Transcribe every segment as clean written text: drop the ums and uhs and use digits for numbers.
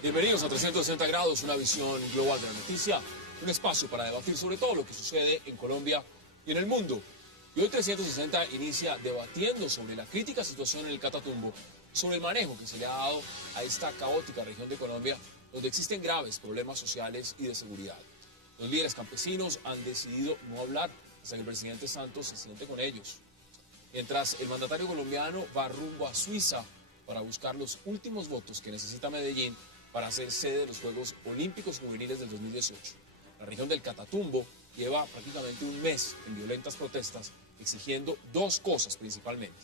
Bienvenidos a 360 grados, una visión global de la noticia, un espacio para debatir sobre todo lo que sucede en Colombia y en el mundo. Y hoy 360 inicia debatiendo sobre la crítica situación en el Catatumbo, sobre el manejo que se le ha dado a esta caótica región de Colombia, donde existen graves problemas sociales y de seguridad. Los líderes campesinos han decidido no hablar hasta que el presidente Santos se siente con ellos. Mientras el mandatario colombiano va rumbo a Suiza para buscar los últimos votos que necesita Medellín para ser sede de los Juegos Olímpicos Juveniles del 2018. La región del Catatumbo lleva prácticamente un mes en violentas protestas exigiendo dos cosas principalmente: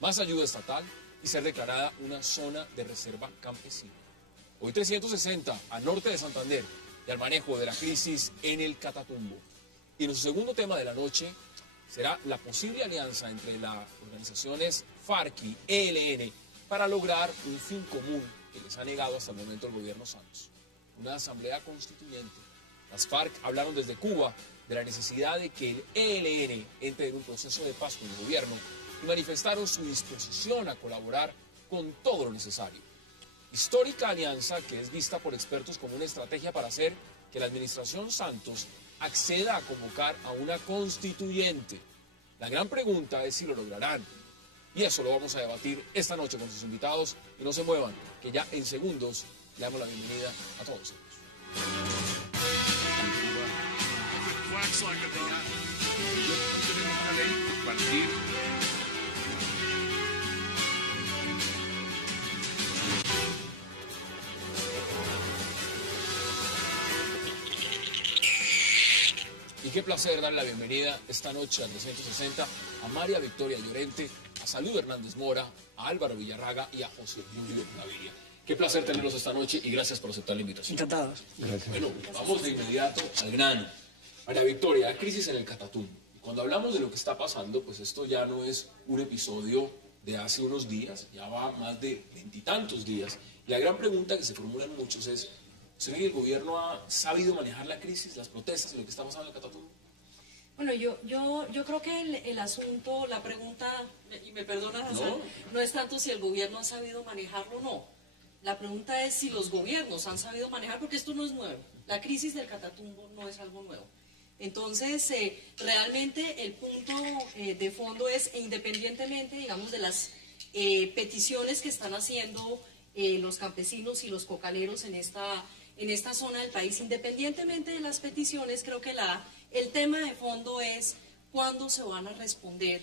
más ayuda estatal y ser declarada una zona de reserva campesina. Hoy 360 al norte de Santander y al manejo de la crisis en el Catatumbo. Y nuestro segundo tema de la noche será la posible alianza entre las organizaciones FARC y ELN para lograr un fin común que les ha negado hasta el momento el gobierno Santos: una asamblea constituyente. Las FARC hablaron desde Cuba de la necesidad de que el ELN entre en un proceso de paz con el gobierno y manifestaron su disposición a colaborar con todo lo necesario. Histórica alianza que es vista por expertos como una estrategia para hacer que la administración Santos acceda a convocar a una constituyente. La gran pregunta es si lo lograrán. Y eso lo vamos a debatir esta noche con sus invitados. Y no se muevan, que ya en segundos le damos la bienvenida a todos ellos. Y qué placer darle la bienvenida esta noche al 360 a María Victoria Llorente, a Salud Hernández Mora, a Álvaro Villarraga y a José Julio Gaviria. Qué placer tenerlos esta noche y gracias por aceptar la invitación. Encantados. Gracias. Bueno, vamos de inmediato al grano. María Victoria, la crisis en el Catatumbo. Cuando hablamos de lo que está pasando, pues esto ya no es un episodio de hace unos días, ya va más de 20 y tantos días. Y la gran pregunta que se formulan muchos es: ¿será que el gobierno ha sabido manejar la crisis, las protestas y lo que está pasando en el Catatumbo? Bueno, yo creo que el asunto, la pregunta, y me perdonas, Hassan, no es tanto si el gobierno ha sabido manejarlo o no. La pregunta es si los gobiernos han sabido manejar, porque esto no es nuevo. La crisis del Catatumbo no es algo nuevo. Entonces, realmente el punto de fondo es, independientemente, digamos, de las peticiones que están haciendo los campesinos y los cocaleros en esta zona del país, independientemente de las peticiones, creo que el tema de fondo es cuándo se van a responder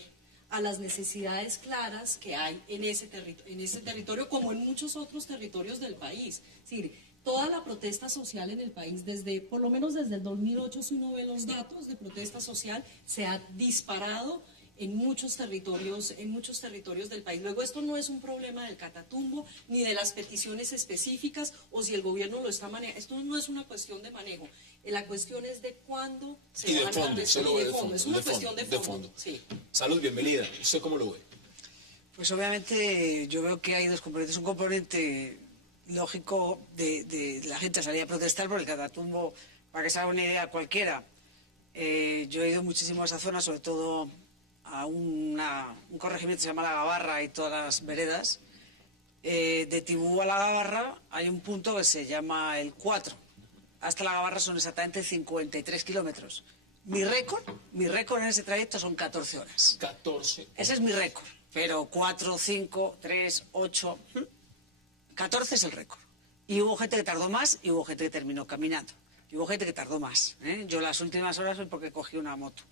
a las necesidades claras que hay en ese territorio, como en muchos otros territorios del país. Es decir, toda la protesta social en el país, por lo menos desde el 2008, si uno ve los datos de protesta social, se ha disparado en muchos territorios del país. Luego, esto no es un problema del Catatumbo, ni de las peticiones específicas, o si el gobierno lo está manejando. Esto no es una cuestión de manejo. La cuestión es de cuándo se van a resolver. De fondo, es una cuestión de fondo. Sí. Salud, bienvenida. ¿Usted cómo lo ve? Pues obviamente yo veo que hay dos componentes. Un componente lógico de la gente salir a protestar por el Catatumbo, para que se haga una idea cualquiera. Yo he ido muchísimo a esa zona, sobre todo a un corregimiento que se llama La Gabarra y todas las veredas. De Tibú a La Gabarra hay un punto que se llama el 4. Hasta La Gabarra son exactamente 53 kilómetros. Mi récord en ese trayecto son 14 horas. 14. Ese es mi récord. Pero 4, 5, 3, 8... 14 es el récord. Y hubo gente que tardó más y hubo gente que terminó caminando. Y hubo gente que tardó más. Yo las últimas horas fue porque cogí una moto.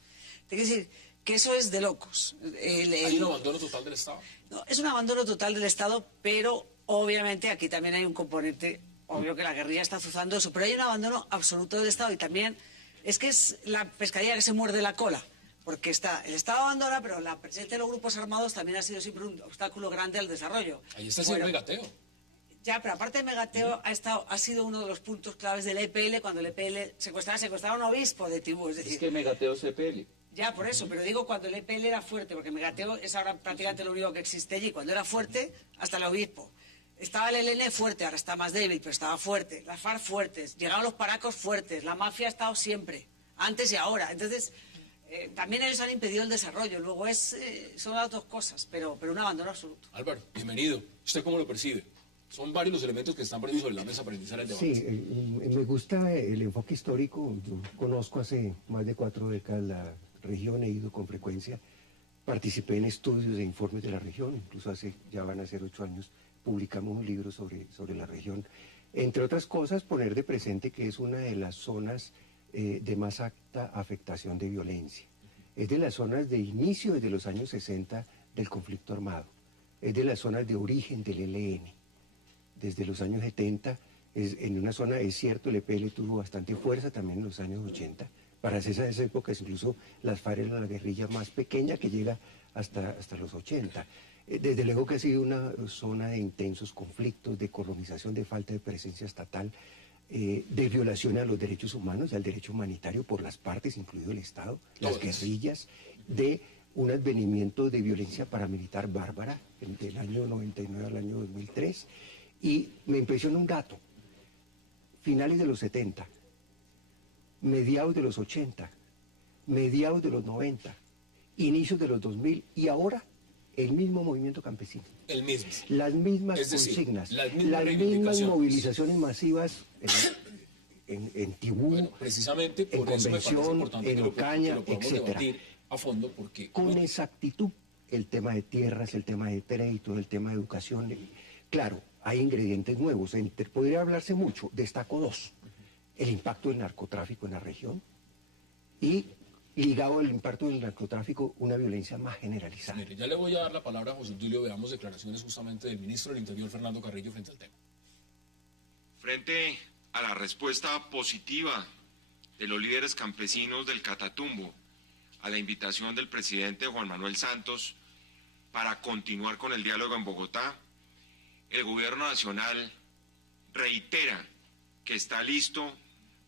Te quiero decir que eso es de locos. ¿Hay un abandono total del Estado? No, es un abandono total del Estado, pero obviamente aquí también hay un componente, obvio que la guerrilla está azuzando eso, pero hay un abandono absoluto del Estado y también es que es la pescadilla que se muerde la cola. Porque el Estado abandona, pero la presencia de los grupos armados también ha sido siempre un obstáculo grande al desarrollo. Ahí está el megateo. Ya, pero aparte de megateo, ha sido uno de los puntos claves del EPL, cuando el EPL secuestraba a un obispo de Tibú. Es que megateo es EPL. Ya, por eso, pero digo cuando el EPL era fuerte, porque megateo es ahora prácticamente lo único que existe allí. Cuando era fuerte, hasta el obispo. Estaba el ELN fuerte, ahora está más débil, pero estaba fuerte. Las FARC fuertes, llegaron los paracos fuertes, la mafia ha estado siempre. antes y ahora. Entonces, también ellos han impedido el desarrollo. Luego son las dos cosas, pero un abandono absoluto. Álvaro, bienvenido. ¿Usted cómo lo percibe? Son varios los elementos que están poniendo sobre la mesa para iniciar el debate. Sí, me gusta el enfoque histórico. Yo conozco hace más de 4 décadas la región, he ido con frecuencia, participé en estudios e informes de la región, incluso ya van a ser 8 años, publicamos un libro sobre la región. Entre otras cosas, poner de presente que es una de las zonas de más alta afectación de violencia. Es de las zonas de inicio desde los años 60 del conflicto armado. Es de las zonas de origen del ELN. Desde los años 70, en una zona, es cierto, el EPL tuvo bastante fuerza también en los años 80. Para esas épocas incluso las FARC eran la guerrilla más pequeña que llega hasta los 80. Desde luego que ha sido una zona de intensos conflictos, de colonización, de falta de presencia estatal, de violación a los derechos humanos y al derecho humanitario por las partes, incluido el Estado, las guerrillas, de un advenimiento de violencia paramilitar bárbara del año 99 al año 2003. Y me impresiona un dato: finales de los 70, mediados de los 80, mediados de los 90, inicios de los 2000 y ahora el mismo movimiento campesino. El mismo. Las mismas Es decir, consignas, las mismas movilizaciones masivas en Tibú, bueno, precisamente por en eso me parece Convención, importante en que Ocaña, lo podamos etcétera. debatir a fondo porque Con exactitud el tema de tierras, el tema de crédito, el tema de educación. Claro, hay ingredientes nuevos. Podría hablarse mucho. Destaco 2. El impacto del narcotráfico en la región y, ligado al impacto del narcotráfico, una violencia más generalizada. Mire, ya le voy a dar la palabra a José Obdulio. Veamos declaraciones justamente del ministro del Interior, Fernando Carrillo, frente al tema. Frente a la respuesta positiva de los líderes campesinos del Catatumbo a la invitación del presidente Juan Manuel Santos para continuar con el diálogo en Bogotá, el Gobierno Nacional reitera que está listo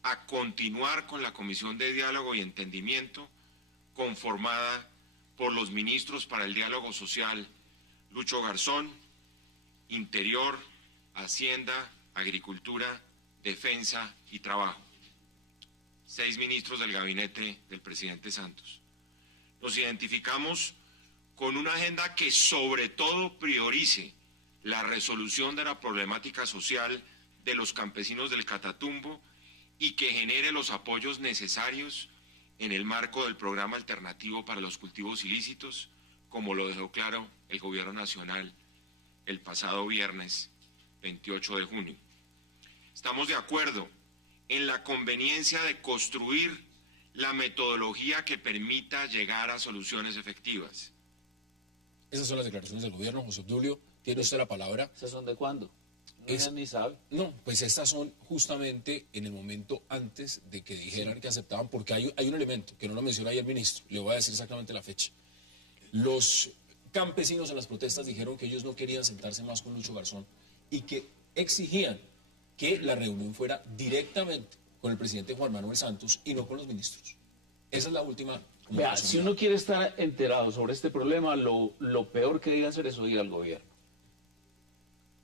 a continuar con la Comisión de Diálogo y Entendimiento conformada por los ministros para el Diálogo Social, Lucho Garzón, Interior, Hacienda, Agricultura, Defensa y Trabajo. 6 ministros del gabinete del presidente Santos. Nos identificamos con una agenda que sobre todo priorice la resolución de la problemática social de los campesinos del Catatumbo y que genere los apoyos necesarios en el marco del programa alternativo para los cultivos ilícitos, como lo dejó claro el Gobierno Nacional el pasado viernes 28 de junio. Estamos de acuerdo en la conveniencia de construir la metodología que permita llegar a soluciones efectivas. Esas son las declaraciones del gobierno. José Obdulio, tiene usted la palabra. ¿Esas son de cuándo? Ni sabe. No, pues estas son justamente en el momento antes de que dijeran que aceptaban, porque hay un elemento que no lo menciona ahí el ministro, le voy a decir exactamente la fecha. Los campesinos en las protestas dijeron que ellos no querían sentarse más con Lucho Garzón y que exigían que la reunión fuera directamente con el presidente Juan Manuel Santos y no con los ministros. Esa es la última. Vea, si uno quiere estar enterado sobre este problema, lo peor que debe hacer es oír al gobierno.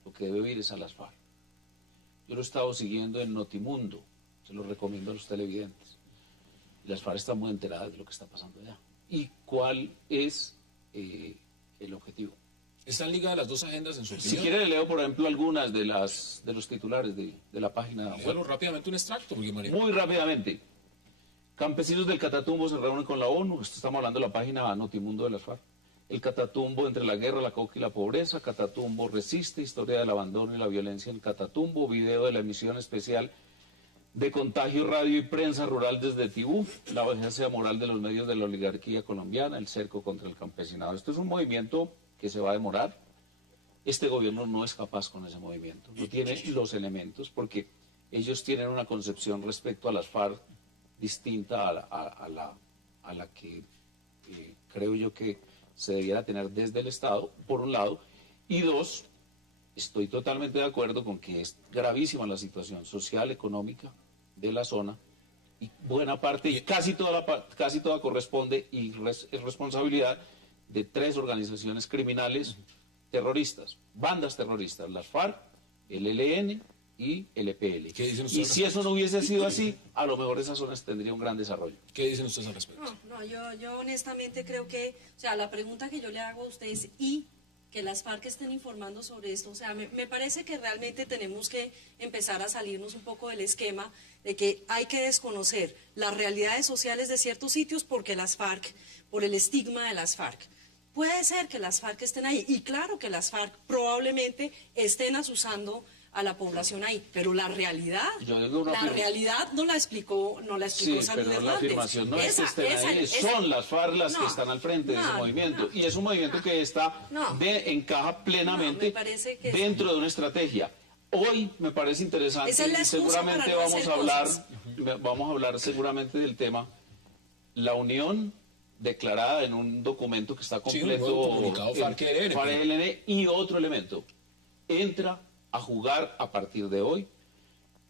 Lo que debe oír es a las FARC. Yo lo he estado siguiendo en Notimundo, se lo recomiendo a los televidentes. Y las FARC están muy enteradas de lo que está pasando allá. ¿Y cuál es el objetivo? ¿Están ligadas las dos agendas en su opinión? Si quiere le leo, por ejemplo, algunas de los titulares de la página web. Léalo rápidamente un extracto, porque María. Muy rápidamente. Campesinos del Catatumbo se reúnen con la ONU. Estamos hablando de la página Notimundo de las FARC. El Catatumbo entre la guerra, la coca y la pobreza. Catatumbo resiste, historia del abandono y la violencia en Catatumbo. Video de la emisión especial de Contagio Radio y Prensa Rural desde Tibú. La vigencia moral de los medios de la oligarquía colombiana. El cerco contra el campesinado. Esto es un movimiento que se va a demorar. Este gobierno no es capaz con ese movimiento. No tiene los elementos porque ellos tienen una concepción respecto a las FARC distinta a la que creo yo que se debiera tener desde el Estado, por un lado, y dos, estoy totalmente de acuerdo con que es gravísima la situación social, económica de la zona, y buena parte, y casi toda corresponde y es responsabilidad de 3 organizaciones criminales terroristas, bandas terroristas, las FARC, el ELN y el EPL. ¿Qué dicen Y ustedes si eso no hubiese sido así, a lo mejor esas zonas tendrían un gran desarrollo. ¿Qué dicen ustedes al respecto? No, yo honestamente creo que, o sea, la pregunta que yo le hago a ustedes y que las FARC estén informando sobre esto, o sea, me parece que realmente tenemos que empezar a salirnos un poco del esquema de que hay que desconocer las realidades sociales de ciertos sitios porque las FARC, por el estigma de las FARC. Puede ser que las FARC estén ahí, y claro que las FARC probablemente estén asusando a la población ahí, pero la realidad, realidad no la explicó Sí, Salud pero la Hernández. afirmación no es que estén ahí, son las FARC las que están al frente de ese movimiento, y es un movimiento que encaja plenamente dentro de una estrategia. Hoy me parece interesante y seguramente vamos a hablar seguramente del tema, la unión declarada en un documento que está completo, comunicado FARC-ELN, y otro elemento, entra a jugar a partir de hoy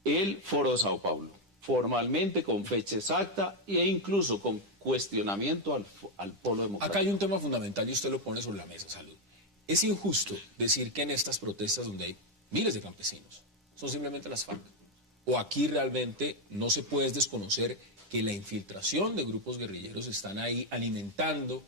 el Foro de Sao Paulo, formalmente, con fecha exacta e incluso con cuestionamiento al polo democrático. Acá hay un tema fundamental y usted lo pone sobre la mesa, Salud. Es injusto decir que en estas protestas donde hay miles de campesinos son simplemente las FARC. O aquí realmente no se puede desconocer que la infiltración de grupos guerrilleros están ahí alimentando,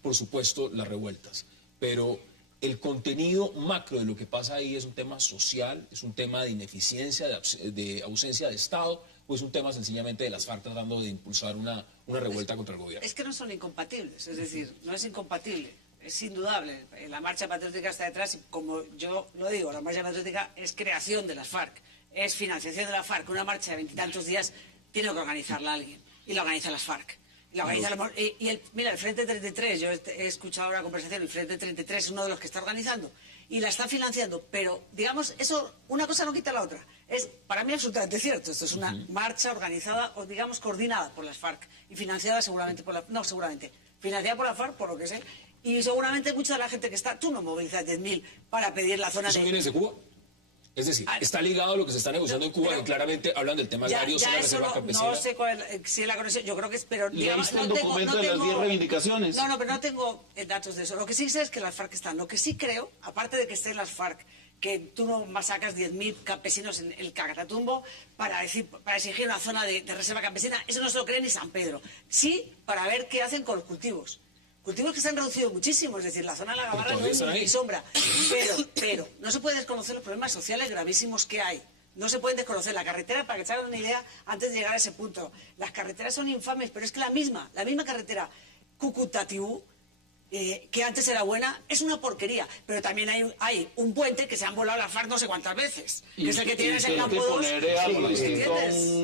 por supuesto, las revueltas. Pero el contenido macro de lo que pasa ahí es un tema social, es un tema de ineficiencia, de ausencia de Estado, o es un tema sencillamente de las FARC tratando de impulsar una revuelta contra el gobierno. Es que no son incompatibles, es decir, no es incompatible, es indudable. La marcha patriótica está detrás y, como yo lo digo, la marcha patriótica es creación de las FARC, es financiación de la FARC. Una marcha de 20 y tantos días tiene que organizarla alguien, y la organiza las FARC. Mira, el Frente 33, yo he escuchado una conversación, el Frente 33 es uno de los que está organizando y la está financiando, pero, digamos, eso, una cosa no quita la otra. Es, para mí, absolutamente cierto. Esto es una marcha organizada, o digamos, coordinada por las FARC y financiada seguramente por financiada por la FARC, por lo que sé, y seguramente mucha de la gente que está, tú no movilizas 10.000 para pedir la zona ¿Eso viene desde Cuba? Es decir, está ligado a lo que se está negociando en Cuba, y claramente hablan del tema agrario, la reserva campesina. No sé si es la conexión, yo creo que es, pero digamos, no tengo de las 10 reivindicaciones. No, pero no tengo datos de eso. Lo que sí sé es que las FARC están. Lo que sí creo, aparte de que estén las FARC, que tú no masacras 10.000 campesinos en el Catatumbo para exigir una zona de reserva campesina, eso no se lo cree ni San Pedro. Sí, para ver qué hacen con los cultivos. Cultivos que se han reducido muchísimo, es decir, la zona de la Gabarra no hay ni sombra. Pero no se puede desconocer los problemas sociales gravísimos que hay. No se pueden desconocer. La carretera, para que se hagan una idea, antes de llegar a ese punto, las carreteras son infames, pero es que la misma carretera Cúcuta-Tibú, que antes era buena, es una porquería. Pero también hay un puente que se han volado las FARC no sé cuántas veces, que es el que tienes en Campo 2. Poner algo distinto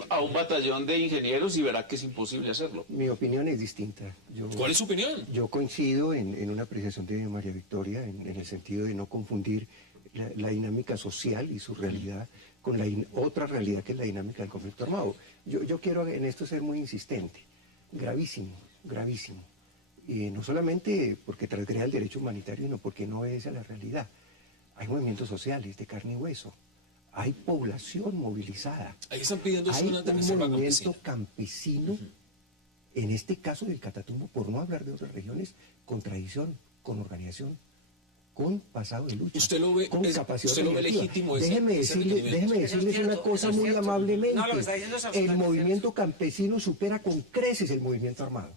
a un batallón de ingenieros y verá que es imposible hacerlo. Mi opinión es distinta. ¿Cuál es su opinión? Yo coincido en una apreciación de María Victoria, en el sentido de no confundir la dinámica social y su realidad con la otra realidad que es la dinámica del conflicto armado. Yo quiero en esto ser muy insistente. Gravísimo, gravísimo. Y no solamente porque transgreda el derecho humanitario, sino porque no es la realidad. Hay movimientos sociales de carne y hueso. Hay población movilizada. Ahí están pidiendo hay un movimiento campesino, en este caso del Catatumbo, por no hablar de otras regiones, con tradición, con organización, con pasado de lucha, ¿Usted lo ve, con capacidad usted lo ve legítimo? Déjeme decirles una cosa muy amablemente. No, lo que está diciendo es el movimiento campesino supera con creces el movimiento armado.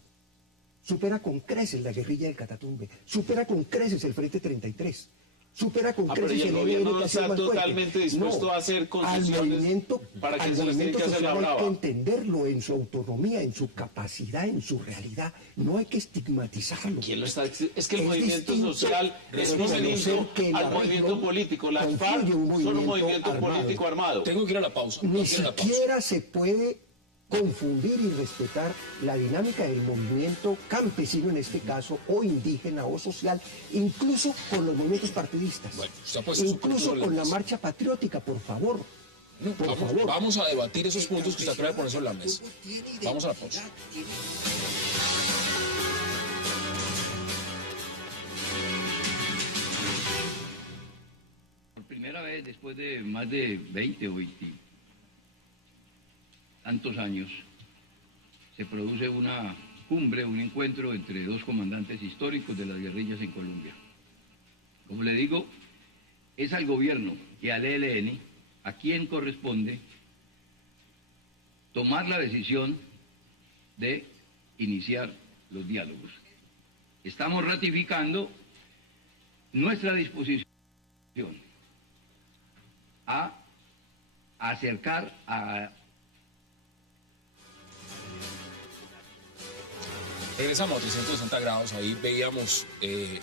Supera con creces la guerrilla del Catatumbo, supera con creces el Frente 33, supera con creces el gobierno no está totalmente dispuesto a hacer concesiones para que se les tiene que hacer la brava. Hay que entenderlo en su autonomía, en su capacidad, en su realidad. No hay que estigmatizarlo. ¿Quién lo está? Es que el movimiento social es diferente al movimiento político. Las FARC son un movimiento político armado. Tengo que ir a la pausa. Ni siquiera se puede confundir y respetar la dinámica del movimiento campesino en este caso, o indígena o social, incluso con los movimientos partidistas, incluso con la marcha patriótica, por favor. Vamos a debatir esos puntos que usted acaba de poner sobre la mesa. Vamos a la pausa. Por primera vez, después de más de 20 o 20 tantos años, se produce una cumbre, un encuentro entre dos comandantes históricos de las guerrillas en Colombia. Como le digo, es al gobierno y al ELN a quien corresponde tomar la decisión de iniciar los diálogos. Estamos ratificando nuestra disposición a acercar a... Regresamos a 360 grados, ahí veíamos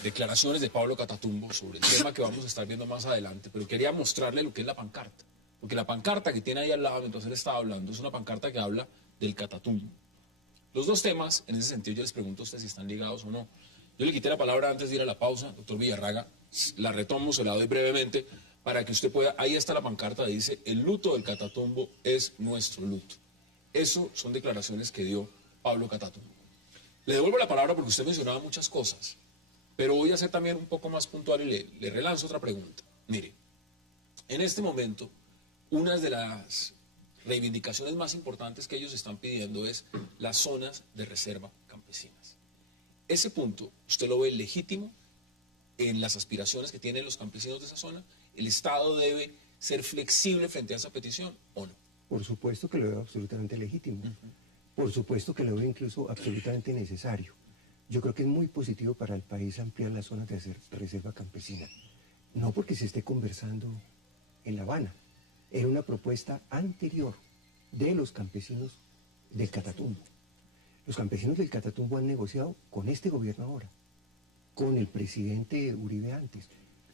declaraciones de Pablo Catatumbo sobre el tema que vamos a estar viendo más adelante, pero quería mostrarle lo que es la pancarta, porque la pancarta que tiene ahí al lado, mientras él estaba hablando, es una pancarta que habla del Catatumbo. Los dos temas, en ese sentido, yo les pregunto a ustedes si están ligados o no. Yo le quité la palabra antes de ir a la pausa, doctor Villarraga, la retomo, se la doy brevemente, para que usted pueda, ahí está la pancarta, dice, el luto del Catatumbo es nuestro luto. Eso son declaraciones que dio Pablo Catatumbo. Le devuelvo la palabra porque usted mencionaba muchas cosas, pero voy a ser también un poco más puntual y le relanzo otra pregunta. Mire, en este momento, una de las reivindicaciones más importantes que ellos están pidiendo es las zonas de reserva campesinas. Ese punto, ¿usted lo ve legítimo en las aspiraciones que tienen los campesinos de esa zona? ¿El Estado debe ser flexible frente a esa petición o no? Por supuesto que lo veo absolutamente legítimo. Por supuesto que lo veo incluso absolutamente necesario. Yo creo que es muy positivo para el país ampliar las zonas de reserva campesina. No porque se esté conversando en La Habana. Era una propuesta anterior de los campesinos del Catatumbo. Los campesinos del Catatumbo han negociado con este gobierno ahora, con el presidente Uribe antes,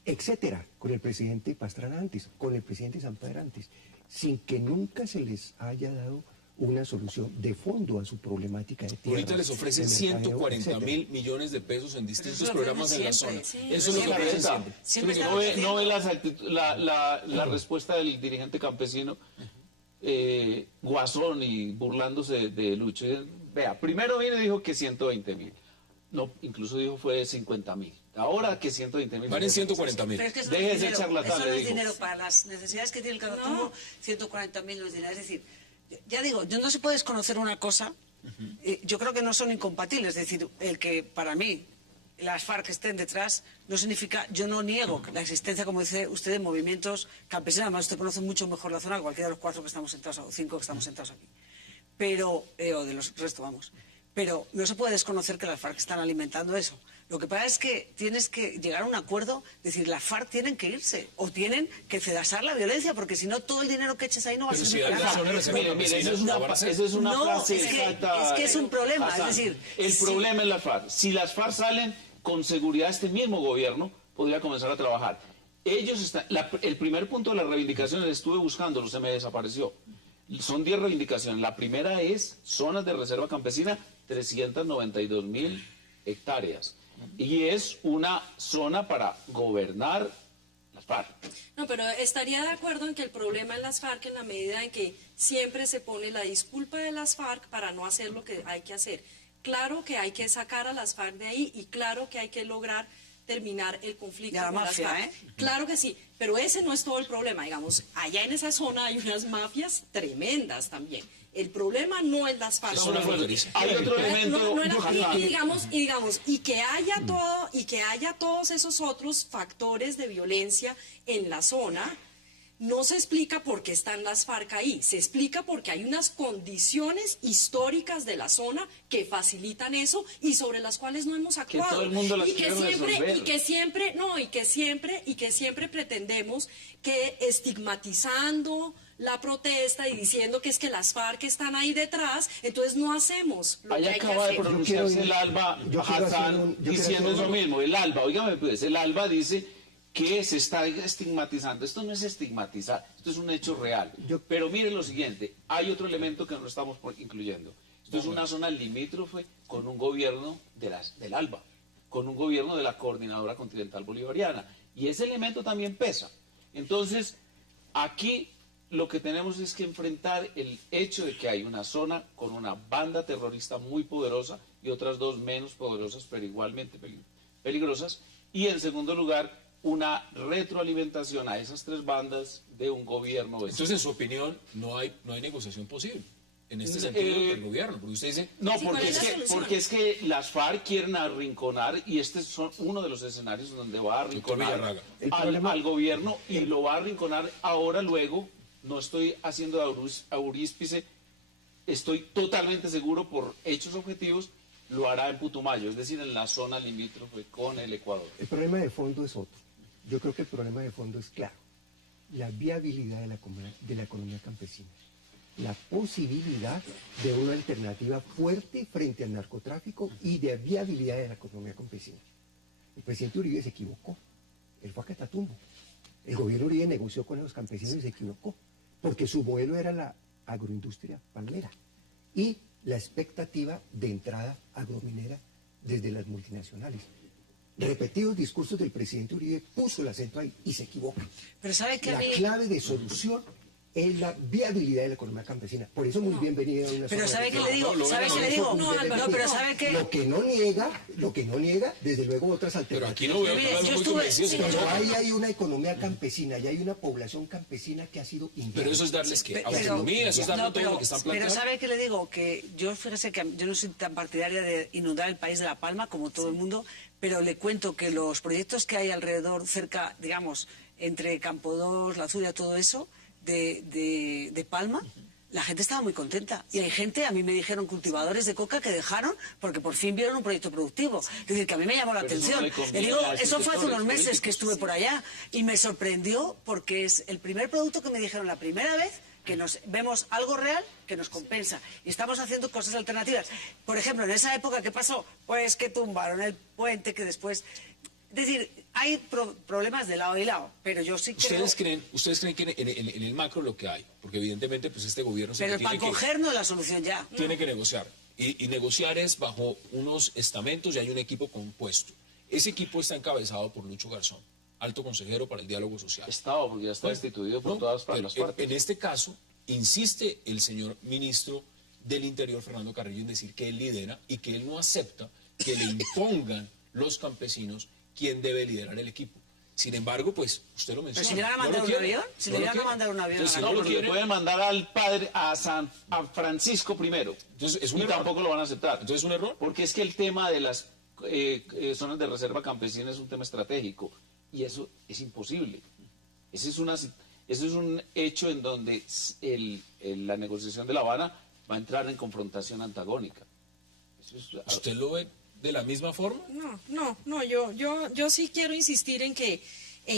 etcétera, con el presidente Pastrana antes, con el presidente Sampader antes, sin que nunca se les haya dado una solución de fondo a su problemática de tierra. Ahorita les ofrecen 140 mil millones de pesos en distintos programas en la zona. Sí, eso es lo que ofrecen siempre. ¿No ve la respuesta del dirigente campesino guasón y burlándose de Lucho? Vea, primero vino y dijo que 120.000. No, incluso dijo fue 50.000. Ahora que 120.000. Van en 140.000. Deje de ser charlatán, eso no le es digo. dinero para las necesidades que tiene el Catatumbo, 140.000 no es dinero. Es decir, ya digo, yo no se puede desconocer una cosa, yo creo que no son incompatibles. Es decir, el que para mí las FARC estén detrás no significa, yo no niego la existencia, como dice usted, de movimientos campesinos. Además, usted conoce mucho mejor la zona que cualquiera de los 4 que estamos sentados, o 5 que estamos sentados aquí. Pero, o de los restos, vamos. Pero no se puede desconocer que las FARC están alimentando eso. Lo que pasa es que tienes que llegar a un acuerdo, decir, las FARC tienen que irse o tienen que cedasar la violencia, porque si no, todo el dinero que eches ahí no va a Pero servir si hay para nada. una zona de reserva Mire, campesina, eso es una No, frase es que- exacta. es que es un problema, Hassan. es decir, el sí. problema es las FARC. Si las FARC salen, con seguridad este mismo gobierno podría comenzar a trabajar. Ellos están, el primer punto de las reivindicaciones, estuve buscando, se me desapareció. Son 10 reivindicaciones. La primera es zonas de reserva campesina, 392.000 hectáreas. Y es una zona para gobernar las FARC. No, pero estaría de acuerdo en que el problema en las FARC, en la medida en que siempre se pone la disculpa de las FARC para no hacer lo que hay que hacer. Claro que hay que sacar a las FARC de ahí y claro que hay que lograr terminar el conflicto Y a la con mafia, las FARC. Claro que sí, pero ese no es todo el problema. Digamos, allá en esa zona hay unas mafias tremendas también. El problema no es las FARC. Es una fronteriza. Hay otro elemento. Y que haya todos esos otros factores de violencia en la zona. No se explica por qué están las FARC ahí, se explica porque hay unas condiciones históricas de la zona que facilitan eso y sobre las cuales no hemos actuado. todo el mundo las y que quiere resolver. siempre pretendemos que estigmatizando la protesta y diciendo que es que las FARC están ahí detrás, entonces no hacemos lo que Ahí hay que acaba de hacer. pronunciarse el ALBA Hassan diciendo eso mismo. El ALBA, óigame pues, el ALBA dice que se está estigmatizando. Esto no es estigmatizar, esto es un hecho real. Pero miren lo siguiente, hay otro elemento que no estamos incluyendo. Esto es una zona limítrofe con un gobierno del ALBA, con un gobierno de la Coordinadora Continental Bolivariana. Y ese elemento también pesa. Entonces, aquí lo que tenemos es que enfrentar el hecho de que hay una zona con una banda terrorista muy poderosa y otras dos menos poderosas, pero igualmente peligrosas. Y en segundo lugar, una retroalimentación a esas tres bandas de un gobierno. Entonces, en su opinión, no hay negociación posible en este sentido del gobierno, porque usted dice... No, Sí, porque ¿cuál es es, la que, solución? porque es que las FARC quieren arrinconar, y este es uno de los escenarios donde va a arrinconar Villarraga. al gobierno, y lo va a arrinconar ahora, luego. No estoy haciendo de auríspice, estoy totalmente seguro por hechos objetivos, lo hará en Putumayo, es decir, en la zona limítrofe con el Ecuador. El problema de fondo es otro. Yo creo que el problema de fondo es claro. La viabilidad de la economía campesina. La posibilidad de una alternativa fuerte frente al narcotráfico y de viabilidad de la economía campesina. El presidente Uribe se equivocó. Él fue a Catatumbo. El gobierno Uribe negoció con los campesinos y se equivocó. Porque su modelo era la agroindustria palmera y la expectativa de entrada agrominera desde las multinacionales. Repetidos discursos del presidente Uribe puso el acento ahí y se equivoca. Pero sabe que La clave de solución es la viabilidad de la economía campesina. Por eso muy bienvenida a una Pero zona ¿sabe qué de- le digo? ¿Sabe qué le digo? No, pero ¿sabe qué? Lo que no niega, desde luego otras Pero alternativas. aquí no veo Mire, que yo muy estuve- convencidos. sí, Pero ahí hay una economía campesina y hay una población campesina que ha sido inviable. Pero eso es darles que Pero- autonomía, eso es darle no, todo lo que están pero planteando. ¿sabe qué le digo? Que yo, fíjese que yo no soy tan partidaria de inundar el país de La Palma como todo el mundo, pero le cuento que los proyectos que hay alrededor, cerca, digamos, entre Campo 2, La Zulia, todo eso, de Palma, la gente estaba muy contenta. Y hay gente, a mí me dijeron cultivadores de coca que dejaron porque por fin vieron un proyecto productivo. Es decir, que a mí me llamó la Pero eso atención. no le conviene Le digo, a eso fue hace unos sectores meses que políticos. estuve por allá y me sorprendió porque es el primer producto que me dijeron la primera vez que nos vemos algo real que nos compensa y estamos haciendo cosas alternativas. Por ejemplo, en esa época, ¿qué pasó? Pues que tumbaron el puente, que después... Es decir, hay problemas de lado y lado, pero yo sí creo... ¿Ustedes creen que en el macro lo que hay? Porque evidentemente pues este gobierno se Pero tiene para coger no es la solución ya. tiene que negociar. Y negociar es bajo unos estamentos y hay un equipo compuesto. Ese equipo está encabezado por Lucho Garzón, alto consejero para el diálogo social. Estado, porque ya está destituido por No, todas pero las partes. en este caso, insiste el señor ministro del Interior, Fernando Carrillo, en decir que él lidera y que él no acepta que le impongan los campesinos quién debe liderar el equipo. Sin embargo, pues, usted lo menciona. Pero si le van a no mandar lo un quiere, avión, si no le lo van a quiere. mandar un avión Entonces, a si la no No, lo pero le quiere, pueden mandar al padre, a Francisco primero. entonces es un Y error. tampoco lo van a aceptar. Entonces es un error. Porque es que el tema de las zonas de reserva campesina es un tema estratégico. Y eso es imposible. Ese es un hecho en donde la negociación de La Habana va a entrar en confrontación antagónica. Eso es- ¿Usted lo ve de la misma forma? No, yo sí quiero insistir en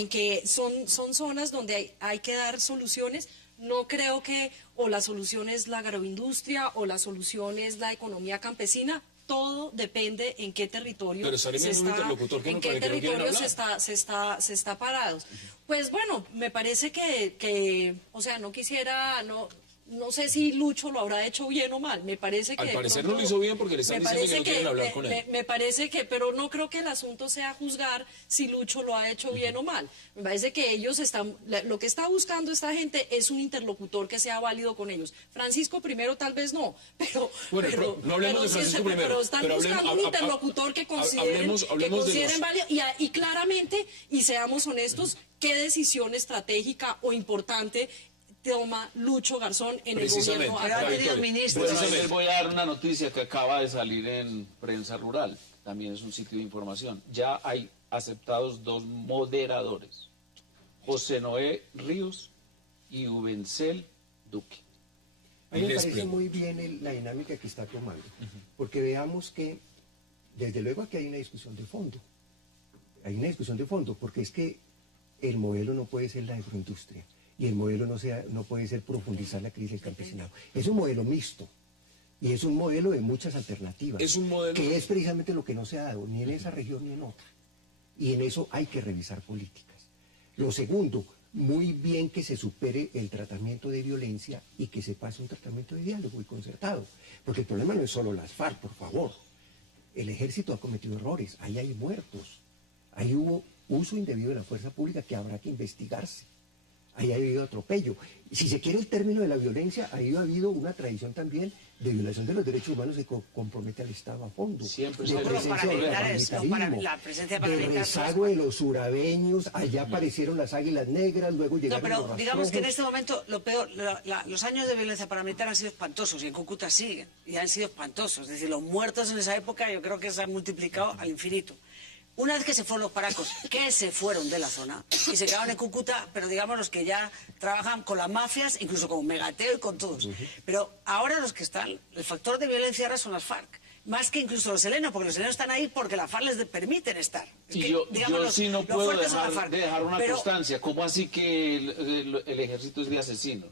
que son zonas donde hay que dar soluciones. No creo que o la solución es la agroindustria o la solución es la economía campesina. Todo depende en qué territorio Pero estaré viendo un interlocutor que en no- qué para que no quieren territorio hablar. se está parados. Pues bueno, me parece que o sea, no quisiera, no sé si Lucho lo habrá hecho bien o mal. Me parece que Al de parecer pronto- no lo hizo bien porque le están me diciendo que parece no quieren hablar con él. Me parece que, pero no creo que el asunto sea juzgar si Lucho lo ha hecho bien o mal. Me parece que ellos lo que está buscando esta gente es un interlocutor que sea válido con ellos. Francisco primero tal vez no, pero... Bueno, pero- no hablemos de sí, Francisco primero, Pero están pero buscando un interlocutor que consideren, hablemos de los- válido y claramente, y seamos honestos, qué decisión estratégica o importante toma Lucho Garzón en el Precisamente. gobierno Pero ha actual. tenido ministros. Precisamente. Les voy a dar una noticia que acaba de salir en Prensa Rural. También es un sitio de información. Ya hay aceptados 2 moderadores. José Noé Ríos y Ubencel Duque. A mí me Les parece pregunto. muy bien la dinámica que está tomando, porque veamos que, desde luego aquí hay una discusión de fondo. Hay una discusión de fondo, porque es que el modelo no puede ser la agroindustria, y el modelo no puede ser profundizar la crisis del campesinado. Es un modelo mixto, y es un modelo de muchas alternativas, Es un modelo- que es precisamente lo que no se ha dado, ni en esa región ni en otra. Y en eso hay que revisar políticas. Lo segundo, muy bien que se supere el tratamiento de violencia y que se pase un tratamiento de diálogo y concertado. Porque el problema no es solo las FARC, por favor. El ejército ha cometido errores, ahí hay muertos, ahí hubo uso indebido de la fuerza pública que habrá que investigarse. ahí ha habido atropello. Si se quiere el término de la violencia, ahí ha habido una tradición también de violación de los derechos humanos que compromete al Estado a fondo. Siempre de se presencia del paramilitarismo, la presencia de paramilitar. rezago de los surabeños, allá aparecieron las águilas negras, luego No, llegaron pero los digamos que en rastrojos. este momento lo peor, los años de violencia paramilitar han sido espantosos y en Cúcuta siguen, y han sido espantosos. Es decir, los muertos en esa época yo creo que se han multiplicado al infinito. Una vez que se fueron los paracos, que se fueron de la zona y se quedaron en Cúcuta, pero digamos los que ya trabajan con las mafias, incluso con Megateo y con todos. Pero ahora los que están, el factor de violencia ahora son las FARC. Más que incluso los helenos, porque los helenos están ahí porque las FARC les permiten estar. Y Que, yo digamos, sí no los puedo fuertes son las FARC. dejar una Pero- constancia. ¿Cómo así que el ejército es de asesinos?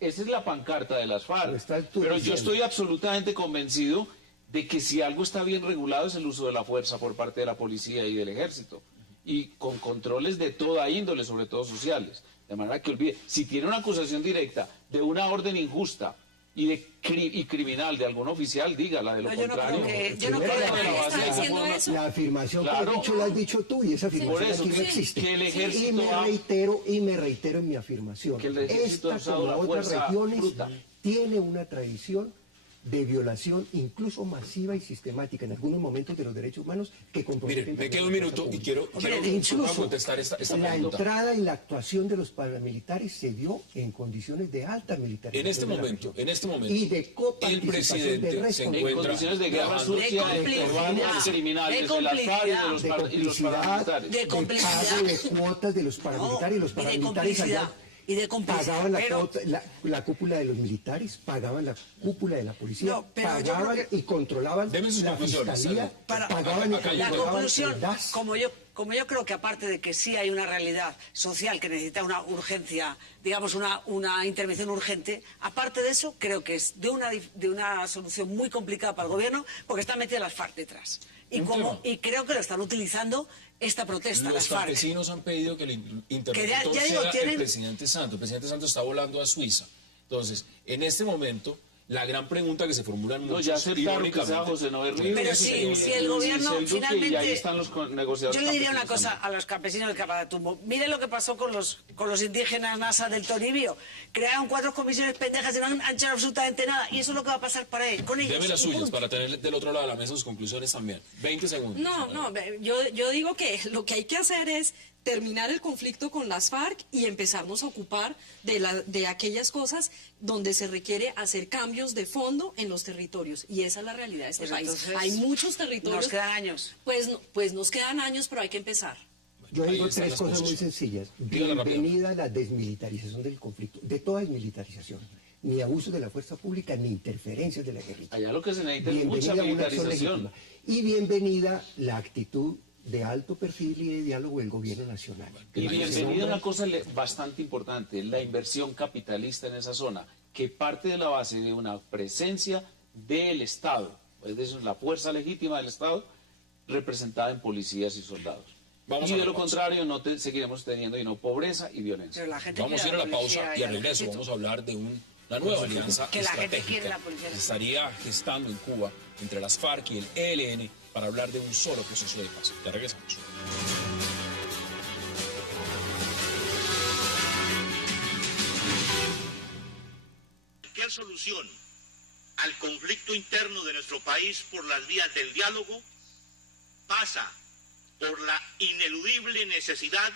Esa es la pancarta de las Lo FARC. estás tú Pero yo diciendo. estoy absolutamente convencido de que si algo está bien regulado es el uso de la fuerza por parte de la policía y del ejército. Y con controles de toda índole, sobre todo sociales. De manera que olvide, si tiene una acusación directa de una orden injusta y criminal de algún oficial, dígala, de lo No, yo no contrario. creo que- yo no Primero, creo que la está base- diciendo eso. La afirmación que Claro. has dicho la has dicho tú y esa afirmación Por eso, aquí no sí, existe. que el ejército y me reitero en mi afirmación. Que el ejército ha Esta, usado como la otras fuerza regiones, bruta. tiene una tradición de violación incluso masiva y sistemática en algunos momentos de los derechos humanos que comprometen... Miren, me queda un también la fuerza minuto y pública. quiero Incluso contestar esta la pregunta. entrada y la actuación de los paramilitares se dio en condiciones de alta militarización. En este de la momento, región. y Y de el coparticipación presidente del se resto. En encuentra condiciones de guerra trabajando sucia, de complicidad, bandas criminales, de de las FARC y de los, de y los complicidad, paramilitares. de complicidad. pago de cuotas de los paramilitares, y los y de paramilitares allá complicidad, y de complicidad, pagaban la, pero- cuota, la cúpula de los militares, pagaban la cúpula de la policía, No, pero yo pagaban creo que- y controlaban Deme sus la conclusiones, fiscalía, Sandra. pagaban y Acá hay La controlaban conclusión, el DAS. como yo creo que aparte de que sí hay una realidad social que necesita una urgencia, digamos una intervención urgente, aparte de eso creo que es de una solución muy complicada para el gobierno porque están metidas las FARC detrás. Y creo que lo están utilizando esta protesta, Los las FARC. campesinos han pedido que el interventor ya digo, sea tienen- el presidente Santos. El presidente Santos está volando a Suiza. Entonces, en este momento, la gran pregunta que se formulan No, muchos, ya aceptaron que sea irónicamente, José Noel Ríos. Pero si el gobierno el Duque, y finalmente... ahí están los negociadores. Yo le diría una campesinos cosa también. a los campesinos del Catatumbo. Miren lo que pasó con los indígenas NASA del Toribio. Crearon 4 comisiones pendejas y no han hecho absolutamente nada. Y eso es lo que va a pasar con ellos. Deme las Y suyas punto. para tener del otro lado de la mesa sus conclusiones también. 20 segundos. No, yo digo que lo que hay que hacer es terminar el conflicto con las FARC y empezarnos a ocupar de aquellas cosas donde se requiere hacer cambios de fondo en los territorios. Y esa es la realidad de este Pues país. entonces, Hay muchos territorios. nos quedan años. Pues nos quedan años, pero hay que empezar. Yo Ahí digo están 3 las cosas muy posiciones. sencillas. Dígala rápido. Bienvenida a la desmilitarización del conflicto, de toda desmilitarización. Ni abuso de la fuerza pública, ni interferencias de la guerrilla. Allá lo que se necesita es mucha Bienvenida a una acción militarización. legítima. Y bienvenida la actitud de alto perfil y de diálogo del gobierno nacional. Y Que bienvenida nombra- una cosa bastante importante, la inversión capitalista en esa zona, que parte de la base de una presencia del Estado, es decir, la fuerza legítima del Estado, representada en policías y soldados. Vamos Y a de la lo pausa. contrario seguiremos teniendo pobreza y violencia. Pero la gente Vamos a ir quiere a la pausa policía y al al regreso ejército. vamos a hablar de una nueva alianza Que la gente quiere estratégica la policía. que estaría gestando en Cuba entre las FARC y el ELN para hablar de un solo proceso de paz. Ya regresamos. Cualquier solución al conflicto interno de nuestro país por las vías del diálogo pasa por la ineludible necesidad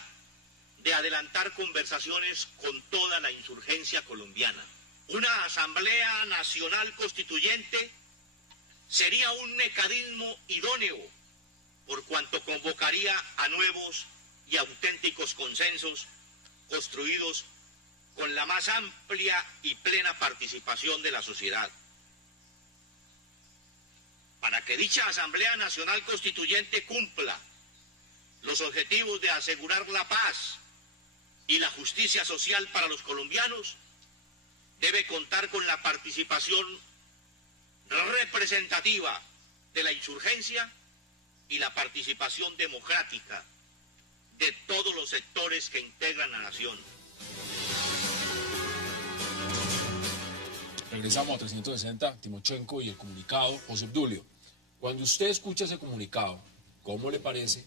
de adelantar conversaciones con toda la insurgencia colombiana. Una Asamblea Nacional Constituyente sería un mecanismo idóneo por cuanto convocaría a nuevos y auténticos consensos construidos con la más amplia y plena participación de la sociedad. Para que dicha Asamblea Nacional Constituyente cumpla los objetivos de asegurar la paz y la justicia social para los colombianos, debe contar con la participación representativa de la insurgencia y la participación democrática de todos los sectores que integran la nación. Regresamos a 360, Timochenko y el comunicado. José Obdulio, cuando usted escucha ese comunicado, ¿cómo le parece?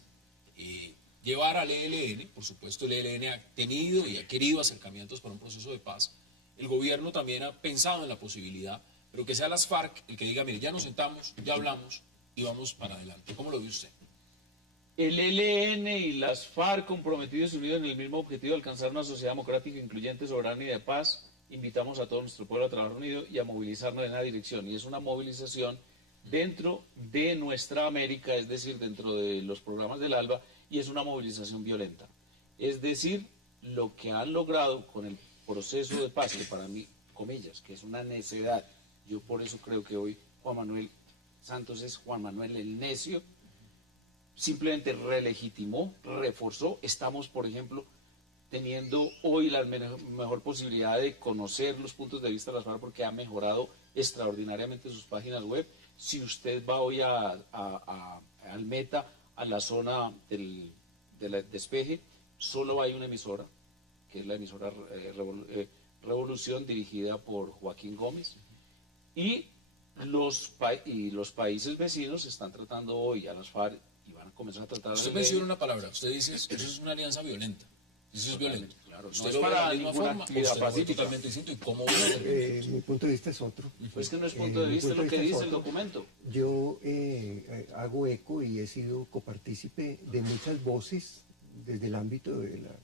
llevar al ELN, por supuesto el ELN ha tenido y ha querido acercamientos para un proceso de paz, el gobierno también ha pensado en la posibilidad, pero que sea las FARC el que diga, mire, ya nos sentamos, ya hablamos y vamos para adelante. ¿Cómo lo ve usted? El ELN y las FARC comprometidos y unidos en el mismo objetivo de alcanzar una sociedad democrática, incluyente, soberana y de paz. Invitamos a todo nuestro pueblo a trabajar unido y a movilizarnos en esa dirección. Y es una movilización dentro de nuestra América, es decir, dentro de los programas del ALBA, y es una movilización violenta. Es decir, lo que han logrado con el proceso de paz, que para mí, comillas, que es una necedad, yo por eso creo que hoy Juan Manuel Santos es Juan Manuel el necio, simplemente relegitimó, reforzó. Estamos, por ejemplo, teniendo hoy la mejor posibilidad de conocer los puntos de vista de las FARC porque ha mejorado extraordinariamente sus páginas web. Si usted va hoy al Meta, a la zona del despeje, solo hay una emisora, que es la emisora Revolución, dirigida por Joaquín Gómez, y los países vecinos están tratando hoy a las FARC y van a comenzar a tratar... Usted menciona una palabra, usted dice, eso es una alianza violenta. Eso es violento. Claro, ¿Usted no es lo ve de para la misma ninguna forma o actividad usted lo ve pacífica? totalmente distinto? ¿Y cómo ve? Mi punto de vista es otro. Pues que no es punto de vista, es lo que dice el documento. Yo hago eco y he sido copartícipe de muchas voces desde el ámbito de la